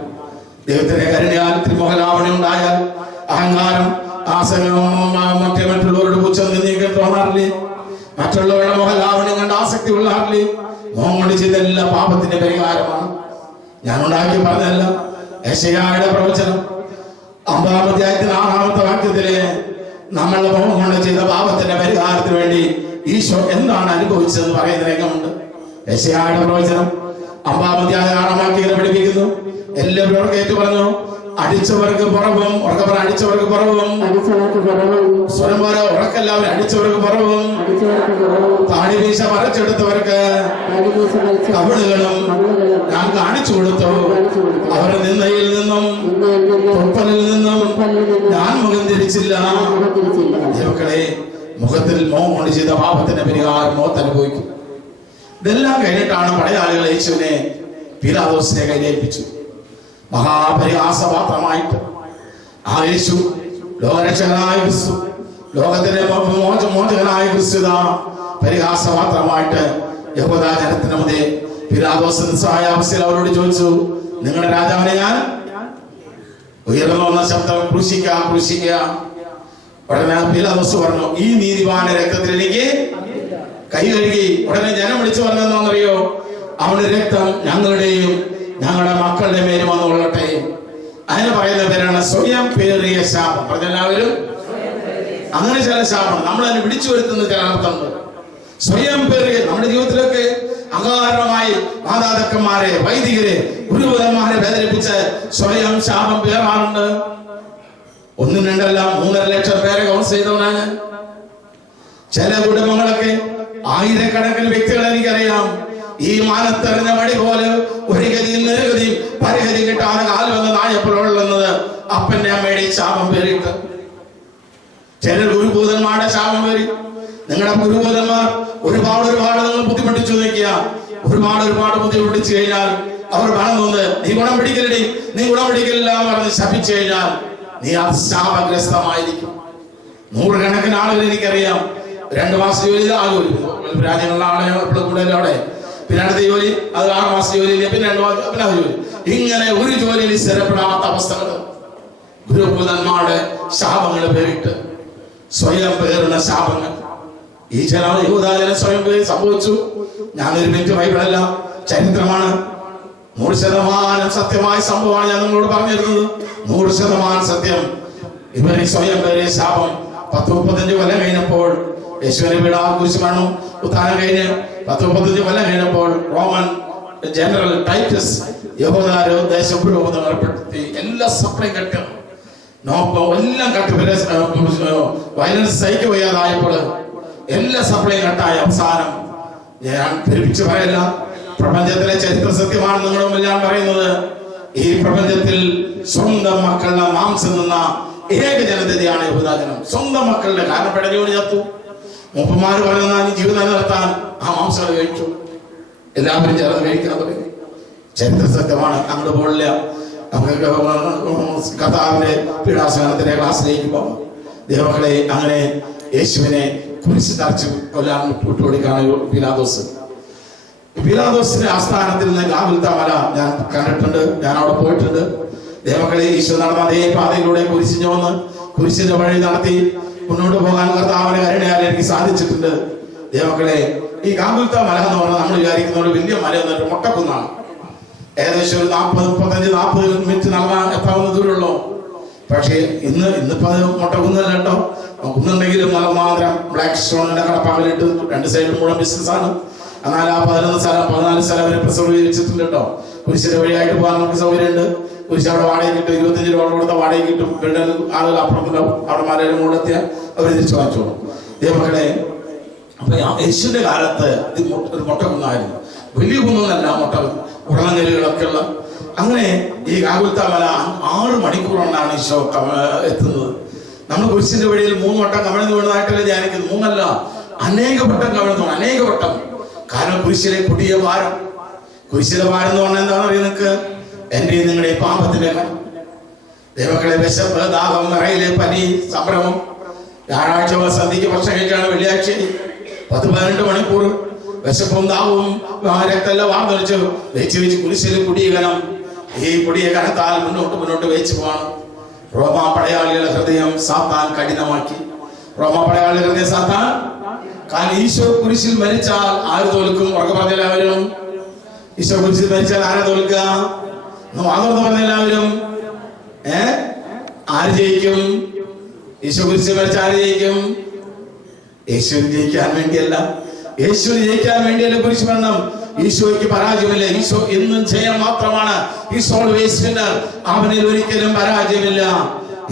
ദൈവത്തിന്റെ കരുണയാൽ ത്രിമുഖലാവണ്യം ഉണ്ടായാൽ അഹങ്കാരം, മറ്റുള്ളവരുടെ പുച്ഛം നീക്കാൻ തോന്നാറില്ലേ? മറ്റുള്ളവരുടെ മുഖലാവണ്യം കണ്ട് ആസക്തി ഉള്ളാറില്ലേ? മുഖം കൊണ്ട് ചെയ്ത എല്ലാ പാപത്തിന്റെ പരിഹാരമാണ്. ഞാൻ ഉണ്ടാക്കി പറഞ്ഞതല്ല. യെശയ്യായുടെ പ്രവചനം 50-ാം അധ്യായത്തിന് 6-ാമത്തെ വാക്യത്തില് നമ്മളുടെ മുഖം കൊണ്ട് ചെയ്ത പാപത്തിന്റെ പരിഹാരത്തിന് വേണ്ടി ഈശോ എന്താണ് അനുഭവിച്ചതെന്ന് പറയുന്ന രംഗമുണ്ട്. യെശയ്യായുടെ പ്രവചനം 50-ാം അധ്യായം 6-ാം വാക്യം പഠിപ്പിക്കുന്നു. എല്ലാവരും ഏറ്റു പറഞ്ഞു, അടിച്ചവർക്ക് പുറവും, അടിച്ചവർക്ക് പുറവും, സ്വരം പോലെ ഉറക്കെല്ലാവരും അടിച്ചവർക്ക് പുറവും, താടി വീശ മറച്ചെടുത്തവർക്ക് കവിളുകളും ഞാൻ കാണിച്ചു കൊടുത്തു. അവരുടെ നിന്നയിൽ നിന്നും തുപ്പലിൽ നിന്നും ഞാൻ മുഖം തിരിച്ചില്ല. ദൈവങ്ങളെ, മുഖത്തിൽ മോഹം കൊണ്ട് ചെയ്ത പാപത്തിന്റെ പരിഹാരം മോത്ത് അനുഭവിക്കും. ഇതെല്ലാം കഴിഞ്ഞിട്ടാണ് പടയാളികൾ യേശുവിനെ പീലാത്തോസിനെ കൈയേൽപ്പിച്ചു. മഹാപരിഹാസപാത്രമായിട്ട് ആ യേശു, ലോകരക്ഷകനായ ക്രിസ്തു, ലോകത്തിന്റെ മോചകനായ ക്രിസ്തു പരിഹാസപാത്രമായിട്ട് യഹൂദ ജനത്തിന് മുതേ പീലാത്തോസ് നിസ്സഹായ അവസ്ഥയിൽ അവരോട് ചോദിച്ചു, നിങ്ങളുടെ രാജാവിനെ ഞാൻ ഉയർന്നു വന്ന ശബ്ദം ക്രൂശിക്കുക. ഉടനെ പീലാത്തോസ് പറഞ്ഞു, ഈ നീതിമാന്റെ രക്തത്തിൽ എനിക്ക് കൈ കഴുകി. ഉടനെ ജനം വിളിച്ചു പറഞ്ഞതെന്നറിയോ? അവന്റെ രക്തം ഞങ്ങളുടെയും ഞങ്ങളുടെ മക്കളുടെ മേലും വന്നുകൊള്ളട്ടെ. അതിന് പറയുന്ന പേരാണ് സ്വയം പേറിയ ശാപം. പറഞ്ഞെല്ലാവരും അങ്ങനെ ചില ശാപം നമ്മൾ അതിന് പിടിച്ചു വരുത്തുന്ന ചില അർത്ഥമുണ്ട്. സ്വയം പേറിയ നമ്മുടെ ജീവിതത്തിലൊക്കെ അകാരണമായി മാതാപിതാക്കന്മാരെ, വൈദികരെ, ഗുരുവന്മാരെ വേദനിപ്പിച്ച് സ്വയം ശാപം പേറാറുണ്ട്. 1-2 3.5 ലക്ഷം പേരെ കൗൺസ് ചെയ്തവനാണ്. ചില കുടുംബങ്ങളൊക്കെ ആയിരക്കണക്കിന് വ്യക്തികളെ എനിക്കറിയാം. ഈ മാനത്തെറിഞ്ഞ വടി പോലെ ഒരു ഗതിയും നിരഗതിയും പരിഗതി കിട്ടാതെ കാലുവെന്ന് നായപ്പോഴുള്ളത് അപ്പന്റെ അമ്മയുടെ ശാപം പേരിട്ട്. ചിലർ ഗുരുഭൂതന്മാരുടെ ശാപം പേരി. നിങ്ങളുടെ ഗുരുഭൂതന്മാർ ഒരുപാട് നിങ്ങൾ ബുദ്ധിമുട്ടിച്ചു നോക്കിയ ഒരുപാട് ബുദ്ധിമുട്ടിച്ചു കഴിഞ്ഞാൽ അവർ പറഞ്ഞത് നീ ഗുണം പിടിക്കില്ല പറഞ്ഞ് ശപിച്ചു കഴിഞ്ഞാൽ നീ അത് ശാപഗ്രസ്തമായിരിക്കും. 100 കണക്കിന് ആളുകൾ എനിക്കറിയാം. 2 മാസം ജോലി രാജ്യങ്ങളിലാണ് കൂടുതലും അവിടെ. പിന്നെ അടുത്ത ജോലി, അത് 6 മാസം ജോലിയില്ല, പിന്നെ 2 മാസം, പിന്നെ ജോലി. ഇങ്ങനെ ഒരു ജോലിയിൽ സ്ഥിരപ്പെടാത്ത അവസ്ഥകൾ, ഗുരുഭൂതന്മാരുടെ ശാപങ്ങൾ പേരിട്ട് സ്വയം പേറുന്ന ശാപങ്ങൾ. ഈ ചില യഹൂദാജനം സ്വയം പേര് സംഭവിച്ചു. ഞാനൊരു മിനിറ്റ് ബൈബിളല്ല, ചരിത്രമാണ്. 100% സത്യമായ സംഭവമാണ് ഞാൻ നിങ്ങളോട് പറഞ്ഞിരുന്നത്. 100% സത്യം. ഇവരെ സ്വയം പേരിയ ശാപം 10-35 കൊല്ലം കഴിഞ്ഞപ്പോൾ യേശുവിനെ കുരിശ് മരണം ഉത്ഥാനം കഴിഞ്ഞ് 10-35 കൊല്ലം കഴിഞ്ഞപ്പോൾ റോമൻ ജനറൽ ടൈറ്റസ് യഹൂദാരോ ദേശപുരോഗമനം ഏർപ്പെടുത്തി. എല്ലാ സപ്ലൈയും കെട്ടും എല്ലാം കട്ടി വയലൻസ് സഹിക്ക് വയ്യാതായപ്പോൾ എല്ലാ സപ്ലൈയും കട്ടായ അവസാനം ഞാൻ ധരിപ്പിച്ചു പറയല്ല, പ്രപഞ്ചത്തിലെ ചരിത്ര സത്യമാണ് നിങ്ങളുടെ മുമ്പിൽ ഞാൻ പറയുന്നത്. ഈ പ്രപഞ്ചത്തിൽ സ്വന്തം മക്കളുടെ മാംസം നിന്ന ഏക ജനതയാണ് യഹൂദാജനം. സ്വന്തം മക്കളുടെ കാരണം പെടലിയോട് ചത്തു. മൂപ്പന്മാര് പറയുന്ന ജീവിതം നിലനിർത്താൻ ആ മാംസങ്ങൾ കഴിച്ചു. എല്ലാവരും ചേർന്ന് കഴിക്കാൻ തുടങ്ങി. ചരിത്ര സത്യമാണ്. അങ്ങോട്ട് പോളില്ല. നമുക്ക് കർത്താവിന്റെ പീഡാസനത്തിന്റെ ക്ലാസ്സിലേക്ക് പോകാം. ദൈവമക്കളെ, അങ്ങനെ യേശുവിനെ കുരിശ് തറച്ച് കൊല്ലാൻ വിട്ടുകൊടുക്കാണ് പീലാത്തോസിന്റെ ആസ്ഥാനത്തിൽ നിന്ന് ഗാഗുൽത്ത മല ഞാൻ കണ്ടിട്ടുണ്ട്. ഞാൻ അവിടെ പോയിട്ടുണ്ട്. ദൈവമക്കളെ, ഈശോ നടന്ന അതേ പാതയിലൂടെ കുരിശിന് വന്ന് കുരിശിന്റെ വഴി നടത്തി മുന്നോട്ട് പോകാൻ കർത്താവിന്റെ കരുണയാൽ എനിക്ക് സാധിച്ചിട്ടുണ്ട്. ദൈവമക്കളെ, ഈ ഗാഗുൽത്ത മല എന്ന് പറഞ്ഞാൽ നമ്മൾ വിചാരിക്കുന്ന ഒരു വലിയ മല എന്നൊരു മുട്ടക്കുന്നാണ്. ഏകദേശം ഒരു 40 മിനിറ്റ് നടന്നാൽ എത്താവുന്ന ദൂരമുള്ളൂ. പക്ഷേ ഇന്നിപ്പോ അത് മുട്ടക്കുന്നല്ല കേട്ടോ. കുന്നുണ്ടെങ്കിലും നല്ല മാത്രം ബ്ലാക്ക് സ്റ്റോണിന്റെ കടപ്പാക്കലിട്ട് 2 സൈഡിലും മുഴുവൻ ബിസിനസ്സാണ്. എന്നാൽ ആ 14 സ്ഥലം അവരെ പ്രസവീകരിച്ചിട്ടുണ്ട് കേട്ടോ. കുരിശിന്റെ വഴിയായിട്ട് പോകാൻ നമുക്ക് സൗകര്യമുണ്ട്. കുരിശ് അവിടെ വാടകയ്ക്ക് കിട്ടും, 25 രൂപ കൊടുത്ത വാടകയ്ക്ക് കിട്ടും. വീണ്ടും ആളുകൾ അപ്പുറത്തുണ്ടാവും, അവിടെ മലയുടെ മുകളിലെത്തിയാൽ അവർ തിരിച്ചു വാങ്ങിച്ചോളും. ദൈവമക്കളെ, അപ്പൊ യേശുവിന്റെ കാലത്ത് ഇത് ഒരു മുട്ടക്കുന്നായിരുന്നു. വലിയ കുന്നൊന്നല്ല, ഉടലങ്കലുകളൊക്കെ ഉള്ള. അങ്ങനെ ഈ ഗാഗുൽത്ത മല 6 മണിക്കൂറുകൊണ്ടാണ് ഈശോ എത്തുന്നത്. നമ്മൾ കുരിശിന്റെ വഴിയിൽ 3 വട്ടം കമിഴ്ന്നു വീണതായിട്ടല്ലേ ധ്യാനിക്കുന്നത്. 3 അല്ല, അനേക വട്ടം കമിഴ്ന്നു, അനേക വട്ടം. കാരണം കുരിശിലെ കൊടിയ ഭാരം. കുരിശിലെ ഭാരം എന്ന് പറഞ്ഞാൽ എന്താണെന്ന് അറിയാം നിങ്ങൾക്ക്? എന്റെ നിങ്ങളുടെ പാപത്തിന്റെ ദൈവങ്ങളെ, വിശപ്പ്, ദാഹം, നിറയിലെ പനി, സംഭ്രമം. ഞായറാഴ്ച സന്ധ്യക്ക് ഭക്ഷണം കഴിച്ചാണ് വെള്ളിയാഴ്ച 10-12 മണിക്കൂർ വിശപ്പും ദാഹവും രക്തമെല്ലാം വാർന്നൊലിച്ച് വെച്ച് കുരിശിൽ കുടിയകനം. ഈ കുടിയകനത്താൽ മുന്നോട്ട് വെച്ച് പോകണം. റോമാ പടയാളികളുടെ ഹൃദയം സാത്താൻ കഠിനമാക്കി. റോമാ പടയാളികളുടെ ഹൃദയം സാത്താൻ. കാരണം ഈശോ കുരിശിൽ മരിച്ചാൽ ആര് തോൽക്കും? ഉറക്കെ പറഞ്ഞെല്ലാവരും. ഈശോ കുരിശിൽ മരിച്ചാൽ ആരെ തോൽക്കുക? വാതോർന്ന് പറഞ്ഞെല്ലാവരും. ആര് ജയിക്കും? ഈശോ കുരിശിൽ മരിച്ചാൽ ആര് ജയിക്കും? യേശുവിന് ജയിക്കാൻ വേണ്ടിയല്ല, യേശുവിന് ജയിക്കാൻ വേണ്ടിയല്ല കുരിശ് മരണം. ഈശോയ്ക്ക് പരാജയമില്ല. ഈശോ എന്നും ജയം മാത്രമാണ്. അവനിൽ ഒരിക്കലും പരാജയമില്ല.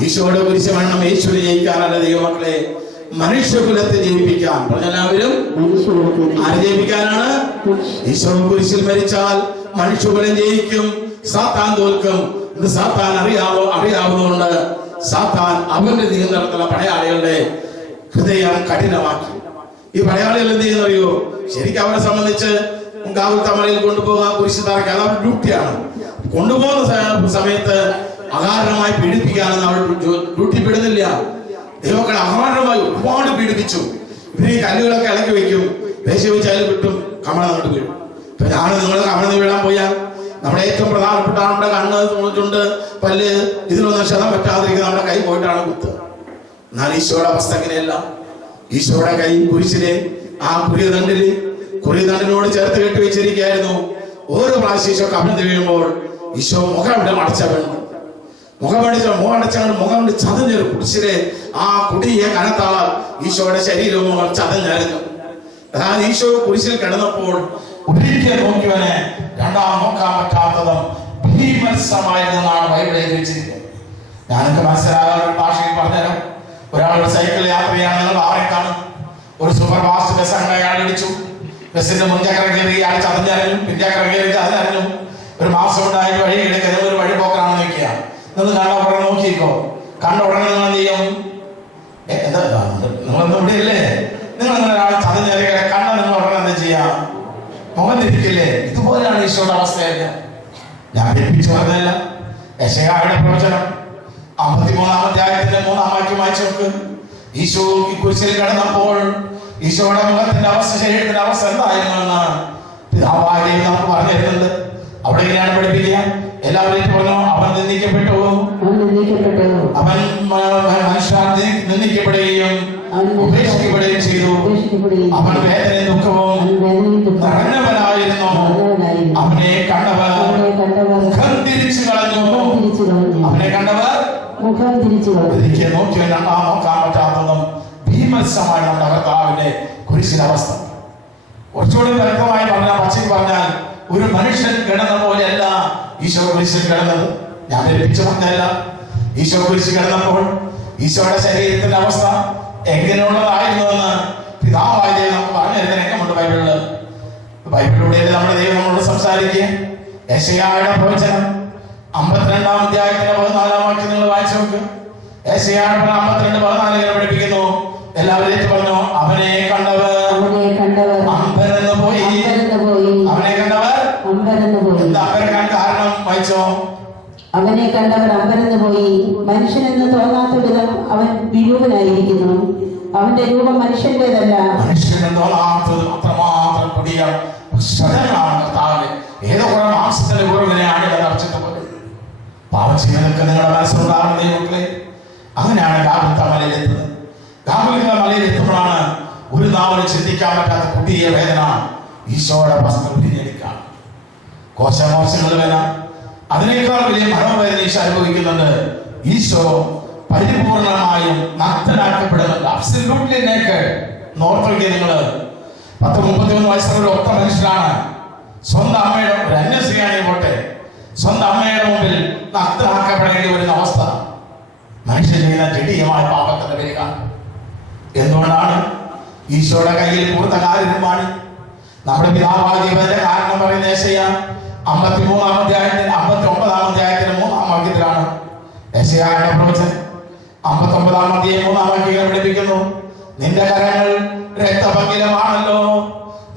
ഈശോയുടെ കുരിശ് മരണം യേശുവിനെ ജയിക്കാനല്ല ദൈവമക്കളെ, മനുഷ്യകുലത്തെ ജയിപ്പിക്കാൻ. പറഞ്ഞെല്ലാവരും, ആരെ ജയിപ്പിക്കാനാണ്? ഈശോ കുരിശിൽ മരിച്ചാൽ മനുഷ്യകുലം ജയിക്കും, സാത്താൻ തോൽക്കും. ഇത് സാത്താൻ അറിയാവുന്നതുകൊണ്ട് സാത്താൻ അവന്റെ നിയന്ത്രണത്തിലുള്ള പടയാളികളുടെ ഹൃദയം കഠിനമാക്കി. ഈ പടയാളികൾ എന്ത് ചെയ്യുന്നറിയോ? ശരിക്കും അവരെ സംബന്ധിച്ച് ഗാഗുൽത്ത മലയിൽ കൊണ്ടുപോകാൻ കുരിശ് തറയ്ക്കുക, അത് അവരുടെ ഡ്യൂട്ടിയാണ്. കൊണ്ടുപോകുന്ന സമയത്ത് അകാരണമായി പീഡിപ്പിക്കാനൊന്നും അവർ ഡ്യൂട്ടി പെടുന്നില്ല. ദൈവങ്ങളെ അകാരണമായി ഒരുപാട് പീഡിപ്പിച്ചു. ഇവര് ഈ കല്ലുകളൊക്കെ ഇളക്കി വെക്കും, വേശി വെച്ച് അതിൽ കിട്ടും, കമഴ്ന്നിട്ട് വീഴും. ഇപ്പൊ ഞാൻ നിങ്ങൾ കമഴ്ന്ന് വീഴാൻ പോയാൽ നമ്മുടെ ഏറ്റവും പ്രധാനപ്പെട്ട നമ്മുടെ കണ്ണ്, ചുണ്ട്, പല്ല്, ഇതിലൊന്നും ക്ഷതം പറ്റാതിരിക്കുന്ന നമ്മുടെ കൈ പോയിട്ടാണ് കുത്ത്. എന്നാൽ ഈശോയുടെ അവസ്ഥ അങ്ങനെയല്ല. ഈശോയുടെ കൈ കുരിശിലെ ആ കുറിയതണ്ടിനോട് ചേർത്ത് കെട്ടി വെച്ചിരിക്കുകയായിരുന്നു. ഓരോ പ്രാവശ്യം ഈശോ കമിഴ്ന്ന് വീഴുമ്പോൾ ഈശോ മുഖം ഇവിടെ അടച്ച വീണു. മുഖം കൊണ്ട് ചതഞ്ഞൊരു കുരിശിലെ ആ കുടിയെ കനത്താൽ ഈശോയുടെ ശരീരവും ചതഞ്ഞായിരുന്നു. അതായത് ഈശോ കുരിശിൽ കിടന്നപ്പോൾ ഒരിക്കൽ നോക്കിയവനെ രണ്ടാം നോക്കാൻ പറ്റാത്തതും ഭീമത്സമായിരുന്നെന്നാണ് ബൈബിൾ എഴുതി വെച്ചിരിക്കുന്നത്. ഞാനൊക്കെ മനസ്സിലാകാത്ത ഒരു ഭാഷയിൽ പറഞ്ഞുതരാം. ഒരാളൊരു സൈക്കിൾ യാത്ര ചെയ്യാൻ നിങ്ങൾ അവരെ കാണും. ഒരു സൂപ്പർ ഫാസ്റ്റ് ബസ് അങ്ങനെ അയാൾ ഇടിച്ചു. ബസ്സിന്റെ മുൻചക്രം കയറി അയാൾ ചതഞ്ഞറിഞ്ഞു, പിൻചക്രം കയറി ചതഞ്ഞറിഞ്ഞു. ഒരു മാസം ഉണ്ടായി വഴി കിടക്കുക, ഒരു വഴി പോക്കനാണെന്ന് വെക്കുക. നിങ്ങൾ കണ്ട ഉടനെ നോക്കിക്കോ. കണ്ട ഉടനെ നിങ്ങൾ എന്ത് ചെയ്യും? എന്താ നിങ്ങളൊന്നും ഇവിടെ ഇല്ലേ? നിങ്ങൾ അങ്ങനെ ഒരാൾ ചതഞ്ഞറിയ കണ്ട നിങ്ങൾ ഉടനെ എന്താ ചെയ്യാം? മുഖം തിരിക്കില്ലേ? ഇതുപോലെയാണ് ഈശോയുടെ അവസ്ഥയല്ല. ഞാൻ പഠിപ്പിച്ചു പറഞ്ഞതല്ല. യെശയ്യായുടെ പ്രവചനം 53-ാം അധ്യായത്തിന്റെ 3-ാം വാക്യം വായിച്ചു നോക്ക്. ഈശോ ഈ കുരിശിൽ കിടന്നപ്പോൾ ഈശോയുടെ മുഖത്തിന്റെ അവസ്ഥ, ശരീരത്തിന്റെ അവസ്ഥ എന്തായിരുന്നു എന്ന് പിതാവായ നമുക്ക് പറഞ്ഞു തരുന്നുണ്ട്. അവിടെ ഇങ്ങനെയാണ് പഠിപ്പിക്കുക. എല്ലാവരും പറഞ്ഞു, അവൻ നിന്ദിക്കപ്പെട്ടു, അവൻ മനുഷ്യർ നിന്ദിക്കപ്പെടുകയും ഉപേക്ഷിക്കപ്പെടുകയും ചെയ്തു. അവൻ വേദനയും ദുഃഖവും നിറഞ്ഞവനായിരുന്നു. അവനെ കണ്ടവർ മുഖം തിരിച്ചു കളഞ്ഞു. അവനെ കണ്ടവർ മുഖം തിരിച്ചു കളഞ്ഞു. നോക്കി നോക്കാൻ പറ്റാത്തതും ഭീമത്സമായ നമ്മുടെ കർത്താവിന്റെ കുരിശിന്റെ അവസ്ഥ. കുറച്ചുകൂടി വ്യക്തമായി പറഞ്ഞാൽ, പച്ചയ്ക്ക് പറഞ്ഞാൽ, ഒരു മനുഷ്യൻ കിടന്ന പോലെയല്ല ഈശോ കുരിശിൽ കിടന്നത്. ഞാൻ ലഭിച്ചു പറഞ്ഞല്ല. ഈശോ കുരിശിൽ കിടന്നപ്പോൾ ഈശോയുടെ ശരീരത്തിന്റെ അവസ്ഥ എങ്ങനെയുള്ളതായിരുന്നുവെന്ന് പിതാവായ നമുക്ക് പറഞ്ഞു തരുന്ന രംഗമുണ്ട് ബൈബിളില്. ബൈബിളിലൂടെ നമ്മുടെ ദൈവം നമ്മളോട് സംസാരിക്കുക. യെശയ്യായുടെ പ്രവചനം 52-ാം അധ്യായത്തിന്റെ 14-ാം വാക്യം നിങ്ങൾ വായിച്ചു നോക്ക്. യെശയ്യായുടെ 52:14 പഠിപ്പിക്കുന്നു. എല്ലാവരും പറഞ്ഞു, അവനെ കണ്ടവർ അമ്പരന്ന് പോയി. അവനെ കണ്ടവർ എന്താ അമ്പരക്കാൻ കാരണം? വായിച്ചോ. അവനെ കണ്ടവർ അമ്പരന്ന് പോയി. മനുഷ്യനെന്ന് തോന്നാത്ത വിധം അവൻ വിരൂപനായിരിക്കുന്നു. അവന്റെ രൂപം മനുഷ്യന്റേതല്ല. മനുഷ്യനെന്ന് തോന്നാത്തത് അത്രമാത്രം കൊടിയ ശരീരമാണ് കർത്താവിന്റെ. ഏതോ കുറെ മാംസത്തിന്റെ കുറവിനെ ആണികൾ അടച്ചിട്ട് പോയി. പാപം ജീവിതമൊക്കെ നിങ്ങളുടെ മനസ്സിലുണ്ടാകുന്ന ദൈവങ്ങളെ. അങ്ങനെയാണ് ഗാഗുൽത്ത മലയിലെത്തുന്നത്. ഗാഗുൽത്ത മലയിലെത്തുമ്പോഴാണ് ഒരു നാവിന് ചിന്തിക്കാൻ പറ്റാത്ത പുതിയ വേദന. ഈശോയുടെ വസ്ത്രം പിരിഞ്ഞെടുക്കുകയാണ്. കോശമോശങ്ങൾ വേദന, അതിനേക്കാൾ വലിയ മനോവേദന ഈശോ അനുഭവിക്കുന്നുണ്ട്. ഈശോ പരിപൂർണമായും നഗ്നനാക്കപ്പെടുന്നുണ്ട്. Absolutely naked. നോർത്തോക്കിയ നിങ്ങൾ 10-31 വയസ്സുള്ള ഒറ്റ മനുഷ്യനാണ്. സ്വന്തം അമ്മയുടെ, ഒരു അന്യസ്ത്രീയാണെങ്കിൽ പോട്ടെ, സ്വന്തം അമ്മയുടെ മുമ്പിൽ നഗ്നനാക്കപ്പെടേണ്ടി വരുന്ന അവസ്ഥ. മനുഷ്യൻ ചെയ്യുന്ന ജഡീയമായ പാപത്തിന്റെ പേരിലാണ്. എന്തുകൊണ്ടാണ്? ഈശോയുടെ കയ്യിൽ കൊടുത്ത കാരുണ്യമാണ്. നമ്മുടെ പിതാവാദിയുടെ കാരണം പറയുന്ന യേശയ്യ 53-ാം അധ്യായത്തിന് 59-ാം അധ്യായത്തിന് 3-ാം വാക്യത്തിലാണ്. യേശയ്യായുടെ പ്രവചനം 59-ാം അധ്യായം 3-ാം വാക്യം പഠിപ്പിക്കുന്നു. നിന്റെ കരങ്ങൾ രക്തപങ്കിലമാണല്ലോ,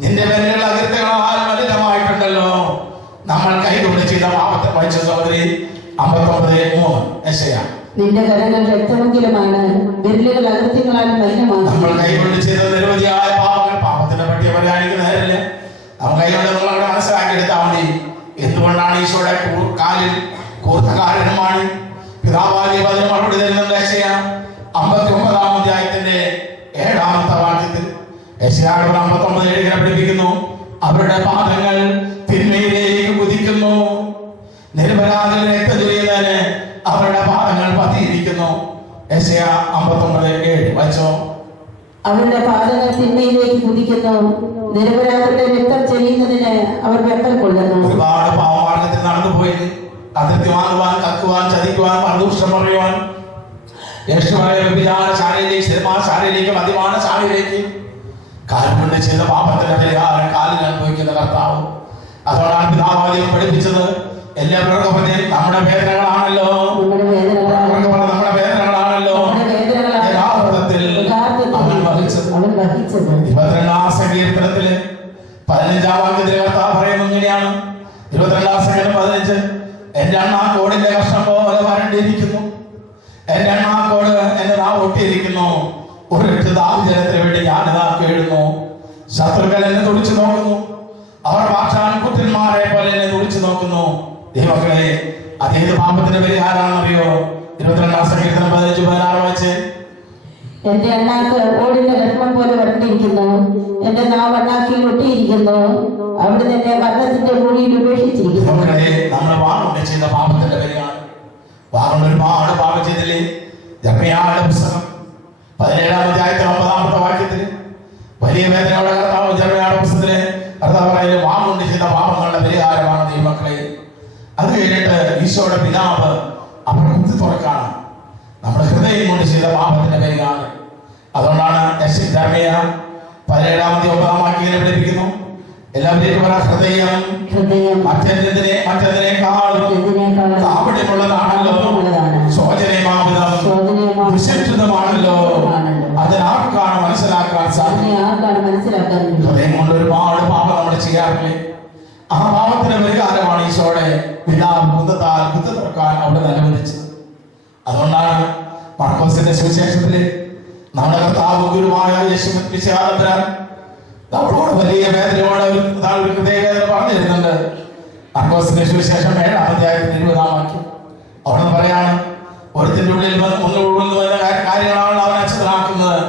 നിന്റെ വിരലുകൾ അകൃത്യങ്ങളാൽ മലിനമായിട്ടുണ്ടല്ലോ. നമ്മൾ കൈകൊണ്ട് ചെയ്ത പാപത്തെ വായിച്ച സഹോദരി 59:3 യേശയ്യ. നിന്റെ കരങ്ങൾ രക്തമെങ്കിലുമാണ്, വിരലുകൾ അകൃത്യങ്ങളാൽ മലിനമാണ്. നമ്മൾ കൈകൊണ്ട് ചെയ്ത നിരവധിയായ പാപങ്ങൾ, പാപത്തിന്റെ പട്ടിക പറയാനിരിക്കുന്ന നേരമില്ല. നമ്മൾ കൈകൊണ്ട് നിങ്ങളവിടെ മനസ്സിലാക്കി എടുത്താൽ മതി. എന്തുകൊണ്ടാണ് ഈശോയുടെ കാലിൽ കൂർത്ത കാരണമാണ്? പിതാവാദി അതിന് മറുപടി തരുന്നുണ്ട്. യേശയ്യ 59-ാം അധ്യായത്തിന്റെ 7-ാമത്തെ വാക്യത്തിൽ യേശയ്യ 59:7 ഇങ്ങനെ പഠിപ്പിക്കുന്നു. അവരുടെ പാദങ്ങൾ തിന്മയിലേക്ക് കുതിക്കുന്നു, നിരപരാധികൾ രക്തം ചൊരിയുന്നതിന് അവരുടെ പാദങ്ങൾ പതിയിരിക്കുന്നു. യേശയ്യ 59:7 വായിച്ചോ. അവരുടെ പാദങ്ങൾ തിന്മയിലേക്ക് കുതിക്കുന്നു, നിരപരാധികളുടെ രക്തം ചൊരിയുന്നതിന് അവർ വെപ്പൽ കൊള്ളുന്നു. ഒരുപാട് പാവമാർഗത്തിൽ നടന്നുപോയി അതിർത്തി വാങ്ങുവാൻ, കക്കുവാൻ, ചതിക്കുവാൻ, പരദൂഷണം പറയുവാൻ, വ്യഭിചാരശാലയിലേക്ക്, സിനിമാശാലയിലേക്ക്, മദ്യപാനശാലയിലേക്ക് കാലുകൊണ്ട് ചെയ്ത പാപത്തിന്റെ പരിഹാരം കാലിൽ അനുഭവിക്കുന്ന കർത്താവ്. അതോടാണ് പിതാവാദിയും പഠിപ്പിച്ചത്. എല്ലാവർക്കും നമ്മുടെ വേദനകളാണല്ലോ, നമ്മുടെ വേദനകളാണല്ലോ യഥാർത്ഥത്തിൽ അവൻ വഹിച്ചത്. 22-ാം സങ്കീർത്തനത്തില് 15-ാം വാക്യത്തിൽ കർത്താവ് പറയുന്നു ഇങ്ങനെയാണ്. 22-ാം സങ്കീർത്തനം 15: എന്റെ അണ്ണാക്കോടിന്റെ കഷ്ണം പോലെ വരണ്ടിരിക്കുന്നു, എന്റെ അണ്ണാക്കോട് എന്റെ നാവ് ഒട്ടിയിരിക്കുന്നു. ഒരിട്ട് ദാഹജലത്തിന് വേണ്ടി ഞാനിതാ കേഴുന്നു. ശത്രുക്കൾ എന്നെ തുടിച്ചു നോക്കുന്നു, അവർ ഭാഷാൻകുറ്റന്മാരെ പോലെ എന്നെ തുടിച്ചു നോക്കുന്നു. ദൈവങ്ങളെ, അതേത് പാപത്തിന്റെ പരിഹാരമാണെന്നറിയോ? 22-ാം സങ്കീർത്തനം 15-16 വെച്ച് എന്റെ അണ്ണാക്ക് ഓടിന്റെ ഗർഭം പോലെ വരണ്ടിരിക്കുന്നു, എന്റെ നാവ് അണ്ണാക്കിൽ ഒട്ടിയിരിക്കുന്നു. അവിടെ എന്നെ മരണത്തിന്റെ കൂടിയിൽ ഉപേക്ഷിച്ചിരിക്കുന്നു. നമ്മൾ വാഗുണ്ട് ചെയ്ത പാപത്തിന്റെ പരിഹാരം. വാഗുണ്ട് ഒരുപാട് പാപം ചെയ്തില്ലേ? യെരമ്യായുടെ പുസ്തകം 17-ാം അധ്യായത്തിൽ 9-ാമത്തെ വാക്യത്തിൽ വലിയ വേദനയോടെ കർത്താവ് യെരമ്യായുടെ പുസ്തകത്തില് കർത്താവ് പറയുന്നത് വാഗുണ്ട് ചെയ്ത പാപങ്ങളുടെ പരിഹാരമാണ് ദൈവമക്കളെ. അത് കഴിഞ്ഞിട്ട് ഈശോയുടെ പിതാവ് അവർ കുത്തി തുറക്കാണ് നമ്മുടെ ഹൃദയം കൊണ്ട് ചെയ്ത പാപത്തിന്റെ പരിഹാരം. അതുകൊണ്ടാണ് യെരമ്യ 17-ാം അധ്യായം 9-ാം വാക്യം പഠിപ്പിക്കുന്നു. എല്ലാവരെയും ഹൃദയം മറ്റെന്തിനേക്കാളും കാപട്യമുള്ളതാണല്ലോ, ശോചനീയമാണല്ലോ, അതിനാർക്കാണ് മനസ്സിലാക്കാൻ സാധിക്കും? ഹൃദയം കൊണ്ട് ഒരുപാട് പാപം നമ്മൾ ചെയ്യാറില്ലേ? ആ പാപത്തിന്റെ പരിഹാരമാണ് ഈശോയുടെ പിതാവ് കുത്തി തുറക്കാൻ അവിടെ അനുവദിച്ചത്. അതുകൊണ്ടാണ് മർക്കോസിന്റെ സുവിശേഷത്തില് നമ്മുടെ കർത്താവ് ഗുരുവായ യേശുമിശിഹാ നമ്മളോട് വലിയ വേദനയോടെ ഒരു ഹൃദയവേദന പറഞ്ഞു തരുന്നുണ്ട്. മർക്കോസിന്റെ സുവിശേഷം 7-ാം അധ്യായത്തിൽ 20-ാം വാക്യം അവിടെ പറയാണ്, ഒരുത്തിന്റെ ഉള്ളിൽ വരുന്ന കാര്യങ്ങളാണ് അവൻ അച്ഛനാക്കുന്നത്.